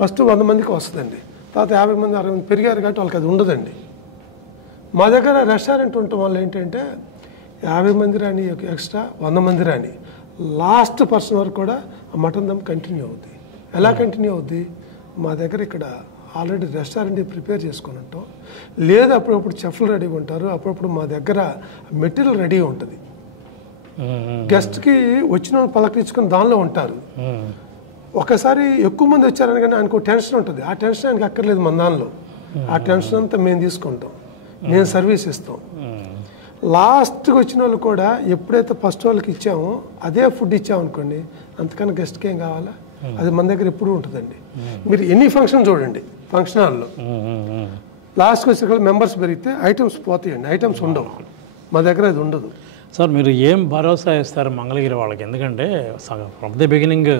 ఫస్ట్ 100 మందికి వస్తుందండి, తర్వాత 50 మంది 60 మంది పెరిగారు కాబట్టి వాళ్ళకి అది ఉండదండి. మా దగ్గర రెస్టారెంట్ ఉండటం వల్ల ఏంటంటే 50 మంది రాని ఎక్స్ట్రా 100 మంది రాని లాస్ట్ పర్సన్ వరకు కూడా ఆ మటన్ దమ్ కంటిన్యూ అవుద్ది. ఎలా కంటిన్యూ అవుద్ది? మా దగ్గర ఇక్కడ ఆల్రెడీ రెస్టారెంట్ ప్రిపేర్ చేసుకుని ఉంటాం, లేదా అప్పుడప్పుడు చెఫ్లు రెడీగా ఉంటారు, అప్పుడప్పుడు మా దగ్గర మెటీరియల్ రెడీగా ఉంటుంది. గెస్ట్కి వచ్చిన వాళ్ళు పలకరించుకొని దానిలో ఉంటారు. ఒకసారి ఎక్కువ మంది వచ్చారని కానీ ఆయనకు టెన్షన్ ఉంటుంది, ఆ టెన్షన్ ఆయనకి అక్కర్లేదు. మన దానిలో ఆ టెన్షన్ అంతా మేము తీసుకుంటాం, మేము సర్వీస్ ఇస్తాం. లాస్ట్కి వచ్చిన వాళ్ళు కూడా ఎప్పుడైతే ఫస్ట్ వాళ్ళకి ఇచ్చామో అదే ఫుడ్ ఇచ్చామనుకోండి, అంతకన్నా గెస్ట్కి ఏం కావాలా, అది మన దగ్గర ఎప్పుడూ ఉంటుందండి. మీరు ఎన్ని ఫంక్షన్ చూడండి, ఫంక్షన్ హాల్లో లాస్ట్కి వచ్చే మెంబర్స్ పెరిగితే ఐటమ్స్ పోతాయండి, ఐటమ్స్ ఉండవు. మా దగ్గర అది ఉండదు సార్. మీరు ఏం భరోసా ఇస్తారు మంగళగిరి వాళ్ళకి? ఎందుకంటే ఫ్రమ్ ది బిగినింగ్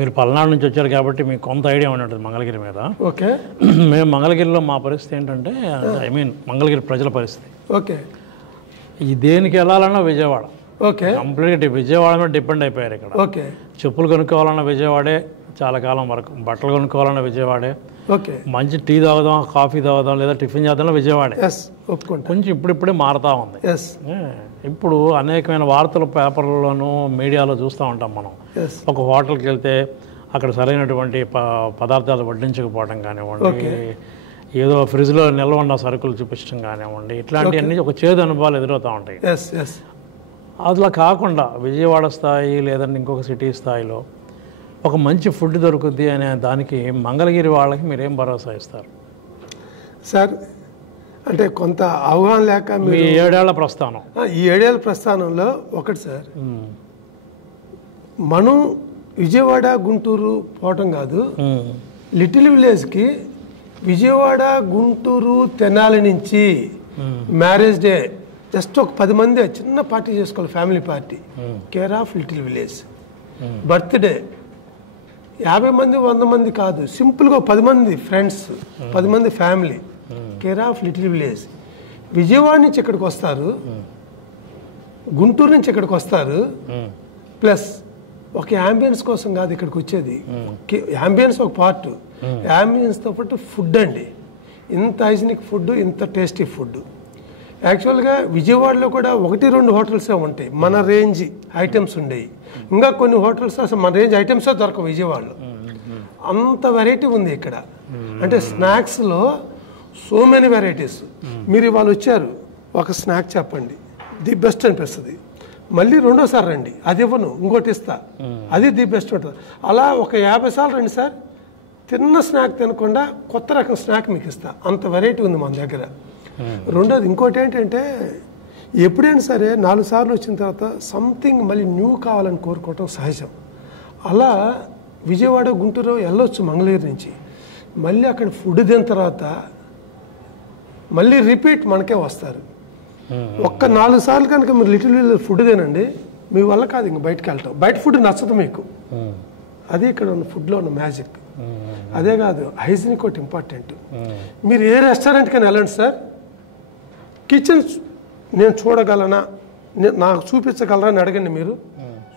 మీరు పల్నాడు నుంచి వచ్చారు కాబట్టి మీకు కొంత ఐడియా ఉంటుంది మంగళగిరి మీద. ఓకే, మేము మంగళగిరిలో మా పరిస్థితి ఏంటంటే, ఐ మీన్ మంగళగిరి ప్రజల పరిస్థితి, ఓకే, ఈ దేనికి వెళ్ళాలన్నా విజయవాడ. ఓకే, కంప్లీట్ విజయవాడ మీద డిపెండ్ అయిపోయారు ఇక్కడ. ఓకే, చెప్పులు కొనుక్కోవాలన్నా విజయవాడే, చాలా కాలం వరకు బట్టలు కొనుక్కోవాలన్నా విజయవాడే, ఓకే మంచి టీ తాగుదాం, కాఫీ తాగుదాం, లేదా టిఫిన్ చేద్దాం విజయవాడ. ఎస్ ఒప్పుకుంటా. కొంచెం ఇప్పుడిప్పుడే మారుతూ ఉంది. ఎస్ ఇప్పుడు అనేకమైన వార్తలు పేపర్లోనూ మీడియాలో చూస్తూ ఉంటాం మనం. ఎస్ ఒక హోటల్కి వెళ్తే అక్కడ సరైనటువంటి పదార్థాలు వడ్డించకపోవడం కానివ్వండి, ఏదో ఫ్రిడ్జ్లో నిల్వ ఉన్న సరుకులు చూపించడం కానివ్వండి, ఇట్లాంటివన్నీ ఒక చేదు అనుభవాలు ఎదురవుతూ ఉంటాయి. ఎస్ ఎస్ అట్లా కాకుండా విజయవాడ స్థాయి లేదంటే ఇంకొక సిటీ స్థాయిలో ఒక మంచి ఫుడ్ దొరుకుద్ది అనే దానికి మంగళగిరి వాళ్ళకి మీరేం భరోసా ఇస్తారు సార్? అంటే కొంత అవగాహన లేక మీ 7 ఏళ్ల ప్రస్థానం. ఈ 7 ఏళ్ల ప్రస్థానంలో ఒకటి సార్, మనం విజయవాడ గుంటూరు పోవటం కాదు, లిటిల్ విలేజ్కి విజయవాడ గుంటూరు తెనాలి నుంచి మ్యారేజ్ డే జస్ట్ ఒక 10 మంది చిన్న పార్టీ చేసుకోవాలి, family party, care of little village. Birthday 50 మంది 100 మంది కాదు, సింపుల్గా 10 మంది ఫ్రెండ్స్, 10 మంది family, care of little village. Vijayawada నుంచి ఇక్కడికి వస్తారు, గుంటూరు నుంచి ఇక్కడికి వస్తారు, ప్లస్ ఒక యాంబియన్స్ కోసం కాదు ఇక్కడికి వచ్చేది, యాంబియన్స్ ఒక పార్ట్, యాంబియన్స్తో పాటు ఫుడ్ అండి. ఇంత హైజీనిక్ ఫుడ్, ఇంత టేస్టీ ఫుడ్. యాక్చువల్గా విజయవాడలో కూడా 1-2 హోటల్సే ఉంటాయి మన రేంజ్ ఐటమ్స్ ఉండేవి. ఇంకా కొన్ని హోటల్స్ అసలు మన రేంజ్ ఐటమ్సే దొరకవు విజయవాడలో. అంత వెరైటీ ఉంది ఇక్కడ. అంటే స్నాక్స్లో సో మెనీ వెరైటీస్. మీరు ఇవాళ వచ్చారు, ఒక స్నాక్ చెప్పండి, ది బెస్ట్ అనిపిస్తుంది, మళ్ళీ రెండోసారి రండి, అది ఇవ్వను ఇంకోటి ఇస్తా, అది ది బెస్ట్ ఉంటుంది. అలా ఒక 50 సార్లు రండి సార్, తిన్న స్నాక్ తినకుండా కొత్త రకం స్నాక్ మీకు ఇస్తా. అంత వెరైటీ ఉంది మన దగ్గర. రెండోది ఇంకోటి ఏంటంటే, ఎప్పుడైనా సరే 4 సార్లు వచ్చిన తర్వాత సంథింగ్ మళ్ళీ న్యూ కావాలని కోరుకోవటం సహజం. అలా విజయవాడ గుంటూరు వెళ్ళొచ్చు మంగళగిరి నుంచి, మళ్ళీ అక్కడ ఫుడ్ తిన్న తర్వాత మళ్ళీ రిపీట్ మనకే వస్తారు. ఒక్క 4 సార్లు కనుక మీరు లిటిల్ విలేజ్ ఫుడ్ తినండి, మీ వల్ల కాదు ఇంక బయటకు వెళ్తాం. బయట ఫుడ్ నచ్చదు మీకు, అది ఇక్కడ ఉన్న ఫుడ్లో ఉన్న మ్యాజిక్. అదే కాదు, హైజీనిక్ ఒకటి ఇంపార్టెంట్. మీరు ఏ రెస్టారెంట్కైనా వెళ్ళండి సార్, కిచెన్ నేను చూడగలనా, నాకు చూపించగలరా అని అడగండి, మీరు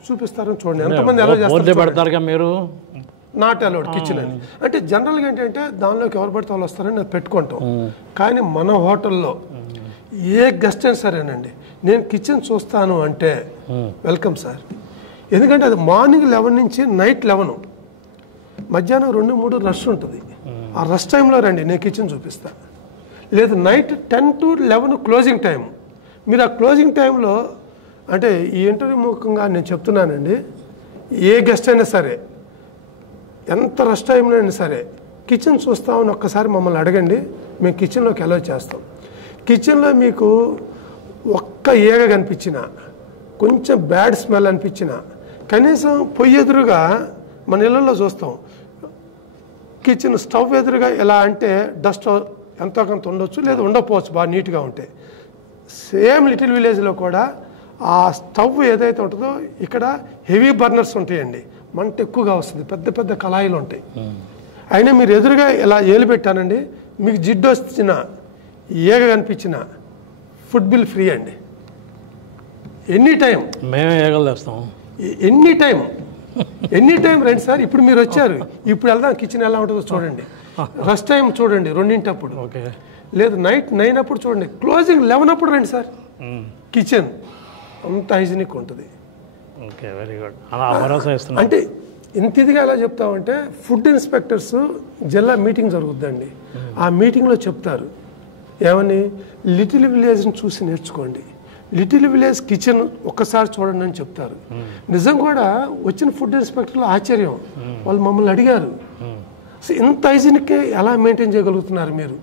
చూపిస్తారని చూడండి. ఎంతమంది ఎలా చేస్తారు మీరు, నాట్ అలౌడ్ కిచెన్ అని. అంటే జనరల్గా ఏంటంటే దానిలోకి ఎవరు పడితే వాళ్ళు వస్తారని నేను పెట్టుకుంటాం. కానీ మన హోటల్లో ఏ గెస్ట్ అయినా సరేనండి, నేను కిచెన్ చూస్తాను అంటే వెల్కమ్ సార్. ఎందుకంటే అది మార్నింగ్ 11 నుంచి నైట్ 11, మధ్యాహ్నం 2-3 రష్ ఉంటుంది. ఆ రష్ టైంలో రండి, నేను కిచెన్ చూపిస్తా. లేదు నైట్ 10 to 11 క్లోజింగ్ టైం. మీరు ఆ క్లోజింగ్ టైంలో, అంటే ఈ ఇంటర్వ్యూ ముఖంగా నేను చెప్తున్నానండి, ఏ గెస్ట్ అయినా సరే ఎంత రష్ టైంలో అయినా సరే కిచెన్ చూస్తామని ఒక్కసారి మమ్మల్ని అడగండి, మేము కిచెన్లోకి అలౌ చేస్తాం. కిచెన్లో మీకు ఒక్క ఏగ కనిపించినా, కొంచెం బ్యాడ్ స్మెల్ అనిపించినా, కనీసం పొయ్యి ఎదురుగా మన ఇళ్ళల్లో చూస్తాం, కిచెన్ స్టవ్ ఎదురుగా ఎలా అంటే డస్ట్ ఎంతో కొంత ఉండొచ్చు, లేదా ఉండకపోవచ్చు బాగా నీట్గా ఉంటే. సేమ్ లిటిల్ విలేజ్లో కూడా ఆ స్టవ్ ఏదైతే ఉంటుందో ఇక్కడ హెవీ బర్నర్స్ ఉంటాయండి, మంట ఎక్కువగా వస్తుంది, పెద్ద పెద్ద కళాయిలు ఉంటాయి. అయినా మీరు ఎదురుగా ఇలా ఏలు పెట్టానండి, మీకు జిడ్డు వచ్చిన ఏగ కనిపించిన ఫుడ్ బిల్ ఫ్రీ అండి. ఎనీ టైం మేమే ఏగలు తెస్తాం, ఎనీ టైం రండి సార్. ఇప్పుడు మీరు వచ్చారు, ఇప్పుడు వెళ్దాం కిచెన్ ఎలా ఉంటుందో చూడండి. రష్ టైం చూడండి 2 ఓకే, లేదు నైట్ 9 అప్పుడు చూడండి, క్లోజింగ్ 11 అప్పుడు రండి సార్. కిచెన్ అంత హైజీనిక్ ఉంటుంది. Okay, very good. అలా భరోసా ఇస్తున్నాం. అంటే ఇంత ఇదిగా ఎలా చెప్తామంటే, ఫుడ్ ఇన్స్పెక్టర్స్ జిల్లా మీటింగ్ జరుగుతుందండి. ఆ మీటింగ్లో చెప్తారు ఏమని, లిటిల్ విలేజ్ని చూసి నేర్చుకోండి, లిటిల్ విలేజ్ కిచెన్ ఒక్కసారి చూడండి అని చెప్తారు. నిజం కూడా వచ్చిన ఫుడ్ ఇన్స్పెక్టర్లు ఆశ్చర్యం, వాళ్ళు మమ్మల్ని అడిగారు, సో ఇంత హైజీనిక్ ఎలా మెయింటైన్ చేయగలుగుతున్నారు మీరు,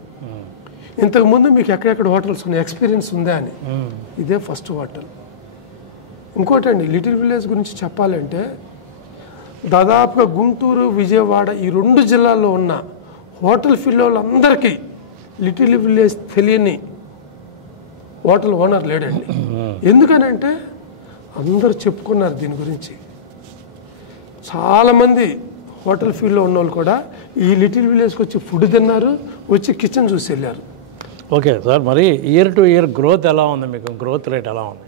ఇంతకుముందు మీకు ఎక్కడెక్కడ హోటల్స్ ఉన్నాయి, ఎక్స్పీరియన్స్ ఉందా అని. ఇదే ఫస్ట్ హోటల్. ఇంకోటి అండి, లిటిల్ విలేజ్ గురించి చెప్పాలంటే, దాదాపుగా గుంటూరు విజయవాడ ఈ 2 జిల్లాల్లో ఉన్న హోటల్ ఫీల్డ్ వాళ్ళందరికీ లిటిల్ విలేజ్ తెలియని హోటల్ ఓనర్ లేడండి. ఎందుకనంటే అందరూ చెప్పుకున్నారు దీని గురించి. చాలామంది హోటల్ ఫీల్డ్లో ఉన్న వాళ్ళు కూడా ఈ లిటిల్ విలేజ్కి వచ్చి ఫుడ్ తిన్నారు, వచ్చి కిచెన్ చూసి వెళ్ళారు. ఓకే సార్, మరి ఇయర్ టు ఇయర్ గ్రోత్ ఎలా ఉంది మీకు, గ్రోత్ రేట్ ఎలా ఉంది?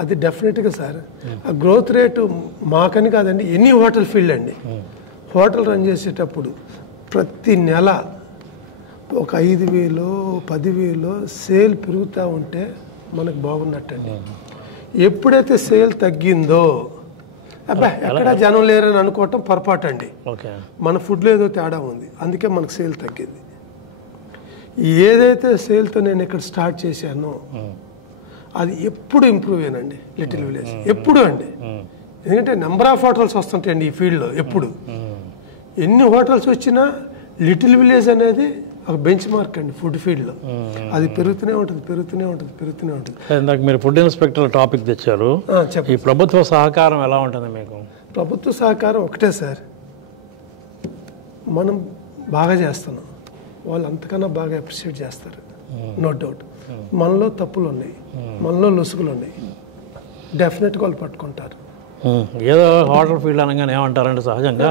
అది డెఫినెట్గా సార్, ఆ గ్రోత్ రేటు మాకని కాదండి, ఎనీ హోటల్ ఫీల్డ్ అండి. హోటల్ రన్ చేసేటప్పుడు ప్రతి నెల ఒక 5,000 10,000 సేల్ పెరుగుతూ ఉంటే మనకు బాగున్నట్టండి. ఎప్పుడైతే సేల్ తగ్గిందో అబ్బా ఎక్కడ జనం లేరని అనుకోవటం పొరపాటు అండి. మన ఫుడ్లో ఏదో తేడా ఉంది, అందుకే మనకు సేల్ తగ్గింది. ఏదైతే సేల్తో నేను ఇక్కడ స్టార్ట్ చేశానో అది ఎప్పుడు ఇంప్రూవ్ అయ్యానండి లిటిల్ విలేజ్, ఎప్పుడు అండి. ఎందుకంటే నెంబర్ ఆఫ్ హోటల్స్ వస్తుంటాయండి ఈ ఫీల్డ్లో. ఎప్పుడు ఎన్ని హోటల్స్ వచ్చినా లిటిల్ విలేజ్ అనేది ఒక బెంచ్ మార్క్ అండి ఫుడ్ ఫీల్డ్లో. అది పెరుగుతూనే ఉంటుంది. ఇందాక మీరు ఫుడ్ ఇన్స్పెక్టర్ టాపిక్ తెచ్చారు. ఈ ప్రభుత్వ సహకారం ఎలా ఉంటుంది మీకు? ప్రభుత్వ సహకారం ఒకటే సార్, మనం బాగా చేస్తున్నాం, వాళ్ళు అంతకన్నా బాగా అప్రిషియేట్ చేస్తారు. నో డౌట్ మనలో తప్పులు ఉన్నాయి, మనలో లొసుగులు ఉన్నాయి, డెఫినెట్గా వాళ్ళు పట్టుకుంటారు. ఏదో హోటల్ ఫీల్డ్ అనగానే ఏమంటారంటే సహజంగా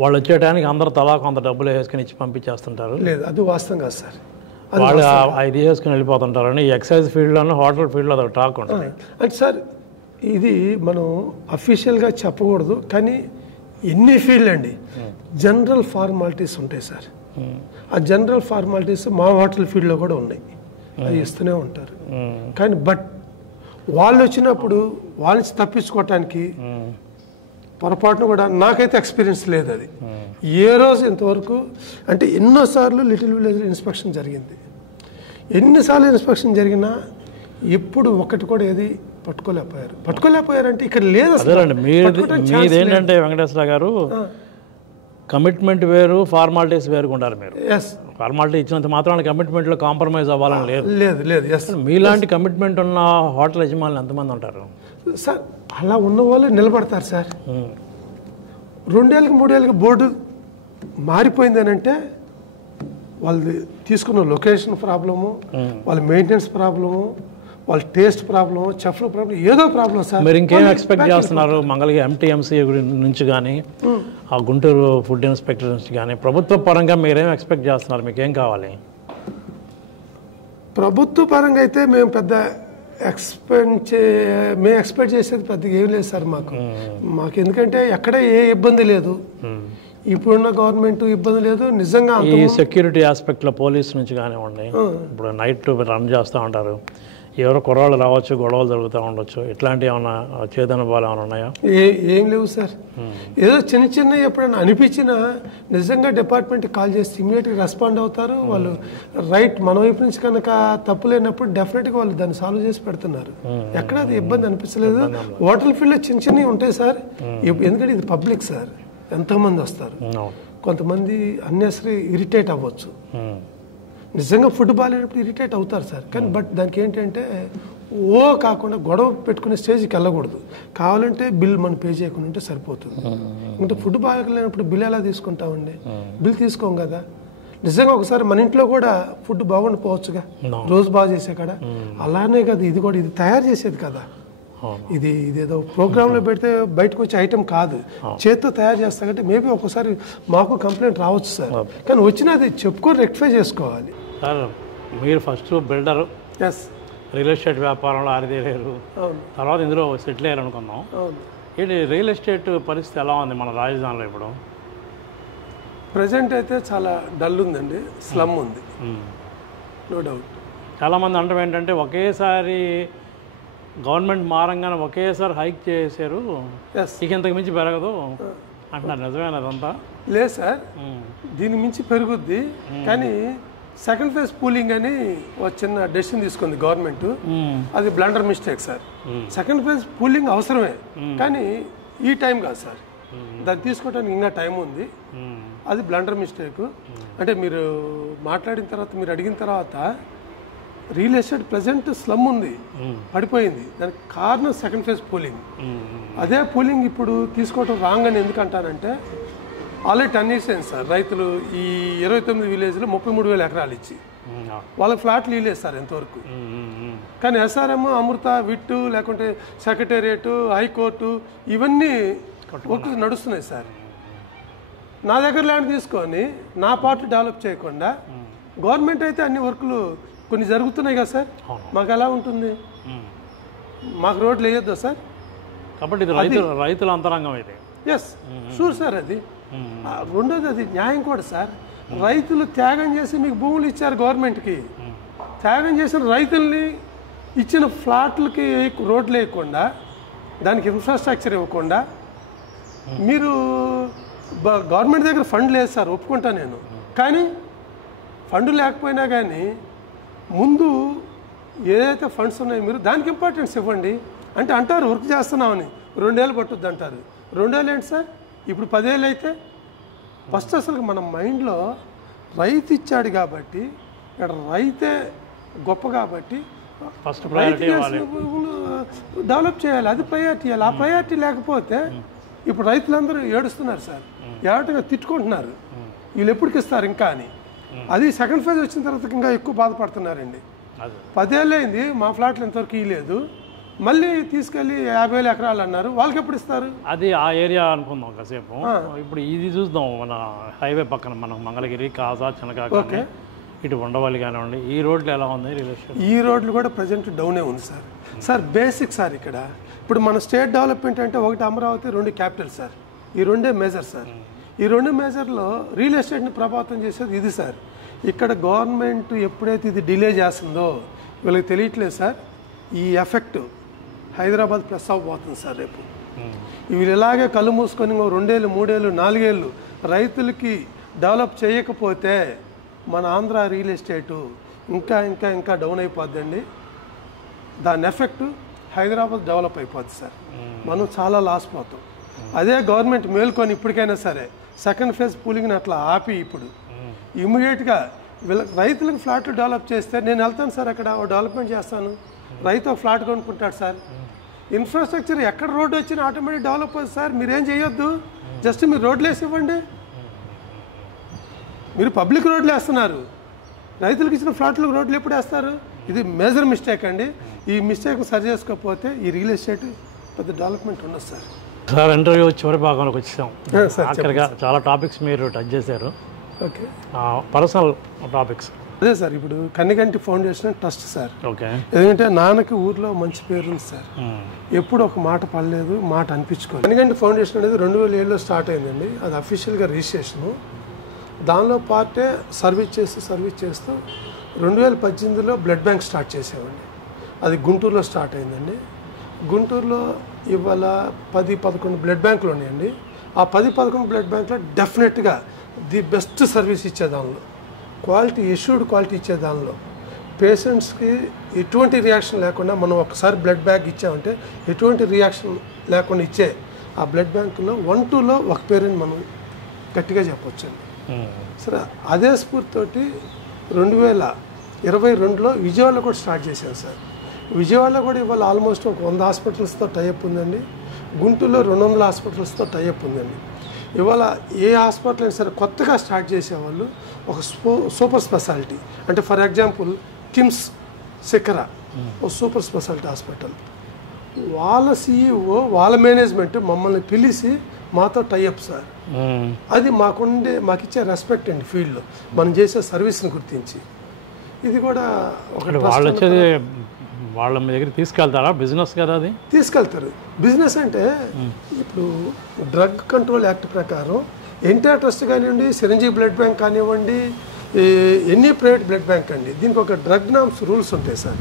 వాళ్ళు వచ్చే టైంకి అందరూ తలా కొంత డబ్బులు వేసుకుని ఇచ్చి పంపించేస్తుంటారు. లేదు, అది వాస్తవం కాదు సార్. వాళ్ళు అది వేసుకుని వెళ్ళిపోతుంటారని ఈ ఎక్సైజ్ ఫీల్డ్లోనూ హోటల్ ఫీల్డ్లో అది టాక్ ఉంటుంది. అంటే సార్ ఇది మనం అఫీషియల్గా చెప్పకూడదు, కానీ ఎన్ని ఫీల్డ్ అండి జనరల్ ఫార్మాలిటీస్ ఉంటాయి సార్. ఆ జనరల్ ఫార్మాలిటీస్ మా హోటల్ ఫీల్డ్లో కూడా ఉన్నాయి, అది ఇస్తూనే ఉంటారు. కానీ బట్ వాళ్ళు వచ్చినప్పుడు వాళ్ళ నుంచి తప్పించుకోవటానికి పొరపాటును కూడా నాకైతే ఎక్స్పీరియన్స్ లేదు. అది ఏ రోజు ఇంతవరకు అంటే ఎన్నోసార్లు లిటిల్ విలేజ్ ఇన్స్పెక్షన్ జరిగింది. ఎన్నిసార్లు ఇన్స్పెక్షన్ జరిగినా ఎప్పుడు ఒకటి కూడా ఏది పట్టుకోలేకపోయారంటే ఇక్కడ లేదు. అదేనండి మీదేంటంటే వెంకటేశ్వర గారు కమిట్మెంట్ వేరు, ఫార్మాలిటీస్ వేరుగా ఉండాలి. మీరు ఫార్మాలిటీ ఇచ్చినంత మాత్రాన కమిట్మెంట్లో కాంప్రమైజ్ అవ్వాలని లేదు. మీలాంటి కమిట్మెంట్ ఉన్న హోటల్ యజమానులు ఎంతమంది ఉంటారు సార్? అలా ఉన్న వాళ్ళు నిలబడతారు సార్. 2 ఏళ్ళకి 3 ఏళ్ళకి బోర్డు మారిపోయింది అని అంటే వాళ్ళు తీసుకున్న లొకేషన్ ప్రాబ్లము, వాళ్ళ మెయింటెనెన్స్ ప్రాబ్లము, వాళ్ళ టేస్ట్ ప్రాబ్లము, చెఫ్ల ప్రాబ్లం, ఏదో ప్రాబ్లం సార్. మీరు ఇంకేం ఎక్స్పెక్ట్ చేస్తున్నారు మంగళగిరి MTMC నుంచి కానీ ఆ గుంటూరు ఫుడ్ ఇన్స్పెక్టర్ నుంచి కానీ ప్రభుత్వ పరంగా మీరేం ఎక్స్పెక్ట్ చేస్తున్నారు? మీకేం కావాలి? ప్రభుత్వ పరంగా అయితే మేము పెద్ద మేము ఎక్స్పెక్ట్ చేసేది పెద్దగా ఏం లేదు సార్ మాకు. ఎందుకంటే ఎక్కడ ఏ ఇబ్బంది లేదు, ఇప్పుడున్న గవర్నమెంట్ ఇబ్బంది లేదు. నిజంగా ఈ సెక్యూరిటీ ఆస్పెక్ట్లో పోలీస్ నుంచి కానివ్వండి, ఇప్పుడు నైట్ రన్ చేస్తూ ఉంటారు, ఎవరో కుర్రాళ్ళు రావచ్చు, గొడవలు జరుగుతూ ఉండొచ్చు, ఇట్లాంటివి ఏమైనా చేదనుభవాలు ఏమైనా ఉన్నాయా? ఏం లేవు సార్. ఏదో చిన్న ఎప్పుడైనా అనిపించినా నిజంగా డిపార్ట్మెంట్కి కాల్ చేసి ఇమీడియట్గా రెస్పాండ్ అవుతారు వాళ్ళు. రైట్ మన వైపు నుంచి కనుక తప్పు లేనప్పుడు డెఫినెట్గా వాళ్ళు దాన్ని సాల్వ్ చేసి పెడుతున్నారు. ఎక్కడ అది ఇబ్బంది అనిపించలేదు. హోటల్ ఫీల్డ్లో చిన్నవి ఉంటాయి సార్, ఎందుకంటే ఇది పబ్లిక్ సార్, ఎంతోమంది వస్తారు. కొంతమంది అన్నెసరీ ఇరిటేట్ అవ్వచ్చు, నిజంగా ఫుడ్ బాగాలేనప్పుడు ఇరిటేట్ అవుతారు సార్. కానీ బట్ దానికి ఏంటంటే కాకుండా గొడవ పెట్టుకునే స్టేజ్కి వెళ్ళకూడదు. కావాలంటే బిల్ మనం పే చేయకుండా ఉంటే సరిపోతుంది. అంటే ఫుడ్ బాగాలేనప్పుడు బిల్ ఎలా తీసుకుంటామండి? బిల్ తీసుకోం కదా. నిజంగా ఒకసారి మన ఇంట్లో కూడా ఫుడ్ బాగుండిపోవచ్చుగా, రోజు బాగా చేసే కదా. అలానే కదా ఇది కూడా, ఇది తయారు చేసేది కదా. ఇదేదో ప్రోగ్రాంలో పెడితే బయటకు వచ్చే ఐటెం కాదు, చేత్తో తయారు చేస్తా కంటే మేబీ ఒక్కోసారి మాకు కంప్లైంట్ రావచ్చు సార్. కానీ వచ్చినా అది చెప్పుకొని రెక్టిఫై చేసుకోవాలి సార్. మీరు ఫస్ట్ బిల్డర్, రియల్ ఎస్టేట్ వ్యాపారంలో ఆరిదేరారు, తర్వాత ఇందులో సెటిల్ అయ్యారు అనుకున్నాం. ఏంటి రియల్ ఎస్టేట్ పరిస్థితి ఎలా ఉంది మన రాజధానిలో ఇప్పుడు? ప్రజెంట్ అయితే చాలా డల్ ఉందండి, స్లమ్ ఉంది, నో డౌట్. చాలామంది అంటాం ఏంటంటే ఒకేసారి గవర్నమెంట్ మారంగానే ఒకేసారి హైక్ చేశారు, ఇక ఇంతకు మించి పెరగదు అంటున్నారు. నిజమేనా అదంతా? లేదు సార్, దీని మించి పెరుగుద్ది. కానీ సెకండ్ ఫేజ్ పూలింగ్ అని ఒక చిన్న డెసిషన్ తీసుకుంది గవర్నమెంట్. అది blunder mistake sir. Second phase pooling అవసరమే, కానీ ఈ టైం కాదు సార్. దాన్ని తీసుకోవడానికి ఇంకా టైం ఉంది. అది బ్లండర్ మిస్టేక్. అంటే మీరు మాట్లాడిన తర్వాత, మీరు అడిగిన తర్వాత రియల్ ఎస్టేట్ ప్రజెంట్ స్లమ్ ఉంది, పడిపోయింది. దానికి కారణం సెకండ్ ఫేజ్ పూలింగ్. అదే పూలింగ్ ఇప్పుడు తీసుకోవటం రాంగ్ అని ఎందుకంటానంటే ఆల్రెడీ 10 years అయింది సార్. రైతులు ఈ 29 విలేజ్లో 33,000 ఎకరాలు ఇచ్చి వాళ్ళకి ఫ్లాట్లు ఇవ్వలేదు సార్ ఎంతవరకు. కానీ SRM, అమృత, విట్టు, లేకుంటే సెక్రటేరియట్, హైకోర్టు, ఇవన్నీ వర్క్స్ నడుస్తున్నాయి సార్. నా దగ్గర ల్యాండ్ తీసుకొని నా పార్ట్ డెవలప్ చేయకుండా గవర్నమెంట్ అయితే అన్ని వర్కులు కొన్ని జరుగుతున్నాయి కదా సార్. మాకు ఎలా ఉంటుంది? మాకు రోడ్లు వేయొద్దా సార్? కాబట్టి ఇది రైతుల అంతరంగం. ఇది ఎస్ షూర్ సార్. అది రెండోది అది న్యాయం కూడా సార్. రైతులు త్యాగం చేసి మీకు భూములు ఇచ్చారు గవర్నమెంట్కి. త్యాగం చేసిన రైతుల్ని ఇచ్చిన ఫ్లాట్లకి రోడ్లు వేయకుండా, దానికి ఇన్ఫ్రాస్ట్రక్చర్ ఇవ్వకుండా, మీరు గవర్నమెంట్ దగ్గర ఫండ్ లేదు సార్, ఒప్పుకుంటా నేను. కానీ ఫండ్ లేకపోయినా కానీ ముందు ఏదైతే ఫండ్స్ ఉన్నాయో మీరు దానికి ఇంపార్టెన్స్ ఇవ్వండి. అంటే అంటారు వర్క్ చేస్తున్నామని 2 ఏళ్ళు పట్టుద్ది అంటారు. 2 ఏళ్ళు ఏంటి సార్, ఇప్పుడు 10 ఏళ్ళు అయితే. ఫస్ట్ అసలు మన మైండ్లో రైతు ఇచ్చాడు కాబట్టి, ఇక్కడ రైతే గొప్ప కాబట్టి ఫస్ట్ డెవలప్ చేయాలి, అది ప్రయారిటీ ఇవ్వాలి. ఆ ప్రయారిటీ లేకపోతే ఇప్పుడు రైతులందరూ ఏడుస్తున్నారు సార్, ఏటగా తిట్టుకుంటున్నారు, వీళ్ళు ఎప్పటికి ఇస్తారు ఇంకా అని. అది సెకండ్ ఫేజ్ వచ్చిన తర్వాత ఇంకా ఎక్కువ బాధపడుతున్నారండి. 10 ఏళ్ళు అయింది, మా ఫ్లాట్లు ఇంతవరకు ఇవ్వలేదు, మళ్ళీ తీసుకెళ్ళి 50,000 ఎకరాలు అన్నారు, వాళ్ళకి ఎప్పుడు ఇస్తారు? అది ఆ ఏరియా అనుకుందాం కాసేపు. ఇప్పుడు ఇది చూద్దాం, మన హైవే పక్కన మనం మంగళగిరి, కాజా, చినకాక, ఇటు ఉండవల్లి కానివ్వండి, ఈ రోడ్లు ఎలా ఉంది రిలేషన్? ఈ రోడ్లు కూడా ప్రజెంట్ డౌనే ఉంది సార్. సార్ బేసిక్ సార్, ఇక్కడ ఇప్పుడు మన స్టేట్ డెవలప్మెంట్ అంటే 1 అమరావతి, 2 క్యాపిటల్ సార్. ఈ 2 మేజర్ సార్. ఈ 2 మేజర్లో రియల్ ఎస్టేట్ని ప్రభావితం చేసేది ఇది సార్. ఇక్కడ గవర్నమెంట్ ఎప్పుడైతే ఇది డిలే చేస్తుందో వీళ్ళకి తెలియట్లేదు సార్. ఈ ఎఫెక్ట్ హైదరాబాద్ ప్లస్ అవ్వబోతుంది సార్ రేపు. వీళ్ళు ఇలాగే కళ్ళు మూసుకొని 2 ఏళ్ళు, 3 ఏళ్ళు, 4 ఏళ్ళు రైతులకి డెవలప్ చేయకపోతే మన ఆంధ్ర రియల్ ఎస్టేటు ఇంకా ఇంకా ఇంకా డౌన్ అయిపోద్దండి. దాని ఎఫెక్ట్ హైదరాబాద్ డెవలప్ అయిపోద్ది సార్. మనం చాలా లాస్ పోతాం. అదే గవర్నమెంట్ మేల్కొని ఇప్పటికైనా సరే సెకండ్ ఫేజ్ పూలింగ్ని అట్లా ఆపి ఇప్పుడు ఇమ్మీడియట్గా వీళ్ళకి రైతులకు ఫ్లాట్లు డెవలప్ చేస్తే నేను వెళ్తాను సార్, అక్కడ డెవలప్మెంట్ చేస్తాను, రైతు ఒక ఫ్లాట్ కొనుక్కుంటాడు సార్. ఇన్ఫ్రాస్ట్రక్చర్ ఎక్కడ రోడ్డు వచ్చినా ఆటోమేటిక్ డెవలప్ అవుతుంది సార్. మీరేం చేయొద్దు, జస్ట్ మీరు రోడ్లు వేసి ఇవ్వండి. మీరు పబ్లిక్ రోడ్లు వేస్తున్నారు, రైతులకు ఇచ్చిన ఫ్లాట్లకు రోడ్లు ఎప్పుడు వేస్తారు? ఇది మేజర్ మిస్టేక్ అండి. ఈ మిస్టేక్ సరి చేసుకోకపోతే ఈ రియల్ ఎస్టేట్ పెద్ద డెవలప్మెంట్ ఉండదు సార్. సార్ ఇంటర్వ్యూ చివరి భాగంలోకి వచ్చాం. అక్కడిగా చాలా టాపిక్స్ మీరు టచ్ చేశారు. Okay, personal topics. అదే సార్, ఇప్పుడు Kanniganti foundation trust sir. Okay, ఎందుకంటే నాన్నకి ఊర్లో మంచి పేరుంది సార్, ఎప్పుడు ఒక మాట పడలేదు, మాట అనిపించుకోలేదు. కన్నిగంటి ఫౌండేషన్ అనేది 2007లో స్టార్ట్ అయిందండి. అది అఫీషియల్గా రిజిస్ట్రేషను. దానిలో పార్టే సర్వీస్ చేస్తూ 2018లో బ్లడ్ బ్యాంక్ స్టార్ట్ చేసామండి. అది గుంటూరులో స్టార్ట్ అయిందండి. గుంటూరులో ఇవాళ 10-11 బ్లడ్ బ్యాంకులు ఉన్నాయండి. ఆ 10-11 బ్లడ్ బ్యాంకులో డెఫినెట్గా ది బెస్ట్ సర్వీస్ ఇచ్చే దానిలో, క్వాలిటీ ఎష్యూర్డ్ క్వాలిటీ ఇచ్చే దానిలో, పేషెంట్స్కి ఎటువంటి రియాక్షన్ లేకుండా మనం ఒకసారి బ్లడ్ బ్యాంక్ ఇచ్చామంటే ఎటువంటి రియాక్షన్ లేకుండా ఇచ్చే ఆ బ్లడ్ బ్యాంకులో 1-2లో ఒక పేరుని మనం గట్టిగా చెప్పొచ్చండి. సరే, అదే స్ఫూర్తితోటి 2022లో విజయవాడలో కూడా స్టార్ట్ చేశాను సార్. విజయవాడలో కూడా ఇవాళ ఆల్మోస్ట్ ఒక 100 హాస్పిటల్స్తో టైఅప్ ఉందండి. గుంటూరులో 200 హాస్పిటల్స్తో టైఅప్ ఉందండి. ఇవాళ ఏ హాస్పిటల్ అయినా సరే కొత్తగా స్టార్ట్ చేసేవాళ్ళు ఒక సూపర్ స్పెషాలిటీ, అంటే ఫర్ ఎగ్జాంపుల్ కిమ్స్ శిఖర ఒక సూపర్ స్పెషాలిటీ హాస్పిటల్, వాళ్ళ CEO వాళ్ళ మేనేజ్మెంట్ మమ్మల్ని పిలిచి మాతో టైఅప్ సార్. అది మాకిచ్చే రెస్పెక్ట్ అండి ఫీల్డ్లో మనం చేసే సర్వీస్ని గుర్తించి. ఇది కూడా ఒక వాళ్ళ మీ దగ్గర తీసుకెళ్తారా? బిజినెస్ కదా అది? తీసుకెళ్తారు. బిజినెస్ అంటే ఇప్పుడు డ్రగ్ కంట్రోల్ యాక్ట్ ప్రకారం ఎన్టీఆర్ ట్రస్ట్ కానివ్వండి, చిరంజీవి బ్లడ్ బ్యాంక్ కానివ్వండి, ఎనీ ప్రైవేట్ బ్లడ్ బ్యాంక్ అండి, దీనికి ఒక డ్రగ్ నామ్స్ రూల్స్ ఉంటాయి సార్.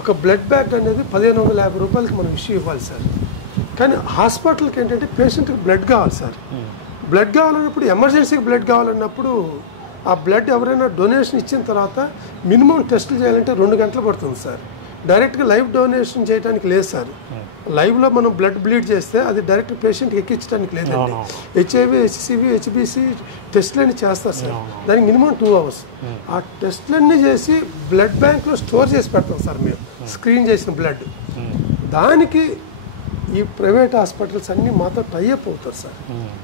ఒక బ్లడ్ బ్యాంక్ అనేది 1550 రూపాయలకి మనం ఇష్యూ ఇవ్వాలి సార్. కానీ హాస్పిటల్కి ఏంటంటే పేషెంట్కి బ్లడ్ కావాలి సార్. బ్లడ్ కావాలన్నప్పుడు, ఎమర్జెన్సీకి బ్లడ్ కావాలన్నప్పుడు ఆ బ్లడ్ ఎవరైనా డొనేషన్ ఇచ్చిన తర్వాత మినిమం టెస్టులు చేయాలంటే 2 గంటలు పడుతుంది సార్. డైరెక్ట్గా లైవ్ డొనేషన్ చేయడానికి లేదు సార్. లైవ్లో మనం బ్లడ్ బ్లీడ్ చేస్తే అది డైరెక్ట్ పేషెంట్కి ఎక్కించడానికి లేదండి. HIV, HCV, HBC టెస్టులన్నీ చేస్తారు సార్. దానికి మినిమం 2 hours. ఆ టెస్టులన్నీ చేసి బ్లడ్ బ్యాంక్లో స్టోర్ చేసి పెడతాం సార్ మేము, స్క్రీన్ చేసిన బ్లడ్. దానికి ఈ ప్రైవేట్ హాస్పిటల్స్ అన్నీ మాతో టైఅప్ అవుతారు సార్.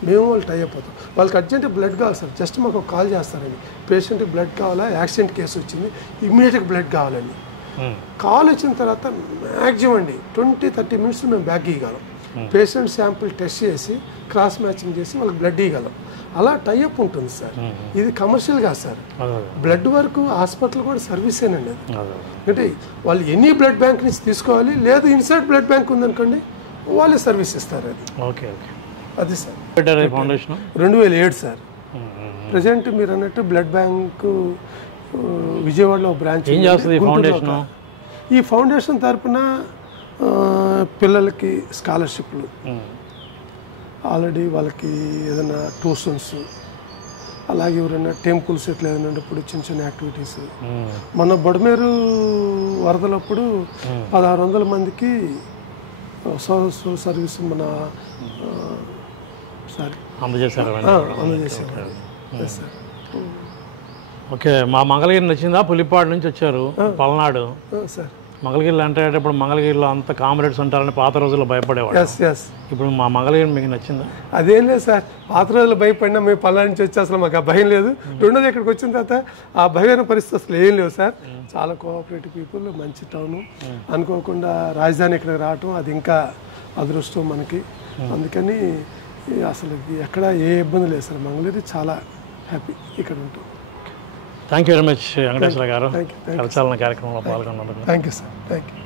మేము వాళ్ళు టైఅప్ అవుతాం. వాళ్ళకి అర్జెంట్ బ్లడ్ కావాలి సార్, జస్ట్ మాకు ఒక కాల్ చేస్తారండి, పేషెంట్కి బ్లడ్ కావాలా, యాక్సిడెంట్ కేసు వచ్చింది, ఇమ్మీడియట్గా బ్లడ్ కావాలని. కాల్ వచ్చిన తర్వాత మ్యాక్సిమం అండి 20-30 minutes మేము బ్యాక్ ఇవ్వగలం. పేషెంట్ శాంపిల్ టెస్ట్ చేసి క్రాస్ మ్యాచింగ్ చేసి వాళ్ళకి బ్లడ్ ఇవ్వగలం. అలా టైఅప్ ఉంటుంది సార్. ఇది కమర్షియల్ కాదు సార్. బ్లడ్ వరకు హాస్పిటల్ కూడా సర్వీసేనండి అది. అంటే వాళ్ళు ఎనీ బ్లడ్ బ్యాంక్ నుంచి తీసుకోవాలి, లేదు ఇన్సైడ్ బ్లడ్ బ్యాంక్ ఉందనుకోండి వాళ్ళే సర్వీస్ ఇస్తారు. అది ఓకే ఓకే. అది సార్ పెట్టారు ఫౌండేషన్ 2007 సార్. ప్రజెంట్ మీరు అన్నట్టు బ్లడ్ బ్యాంకు విజయవాడలో బ్రాంచ్ ఏం చేస్తుంది ఈ ఫౌండేషన్? ఈ ఫౌండేషన్ తరపున పిల్లలకి స్కాలర్షిప్లు, ఆల్రెడీ వాళ్ళకి ఏదైనా ట్యూషన్స్, అలాగే ఎవరైనా టెంపుల్స్ ఎట్లా ఏదైనా ఇప్పుడు చిన్న చిన్న యాక్టివిటీస్. మన బొడమేరు వరదలప్పుడు 1600 మందికి సోషల్ సర్వీస్ మన అందజేశారు. సార్. ఓకే, మా మంగళగిరి నచ్చిందా? పులిపాడు నుంచి వచ్చారు, పల్నాడు. సార్ మంగళగిరిలో అంటే ఇప్పుడు మంగళగిరిలో అంత కామ్రేడ్స్ ఉంటారని పాత రోజుల్లో భయపడేవాడు. ఇప్పుడు మా మంగళగిరి మీకు నచ్చిందా? అదేం లేదు సార్, పాత రోజులు భయపడినా మేము పల్నాడు నుంచి వచ్చి అసలు మాకు ఆ భయం లేదు. రెండోది ఇక్కడికి వచ్చిన తర్వాత ఆ భయమైన పరిస్థితి అసలు ఏం లేవు సార్. చాలా కోఆపరేటివ్ పీపుల్, మంచి టౌన్. అనుకోకుండా రాజధాని ఇక్కడికి రావటం అది ఇంకా అదృష్టం మనకి. అందుకని అసలు ఎక్కడ ఏ ఇబ్బంది లేదు సార్. మంగళగిరి చాలా హ్యాపీ ఇక్కడ ఉంటాం. Thank you very much Venkateswara గారు, కరచాలన కార్యక్రమంలో పాల్గొన్నారు. Thank you sir. Thank you.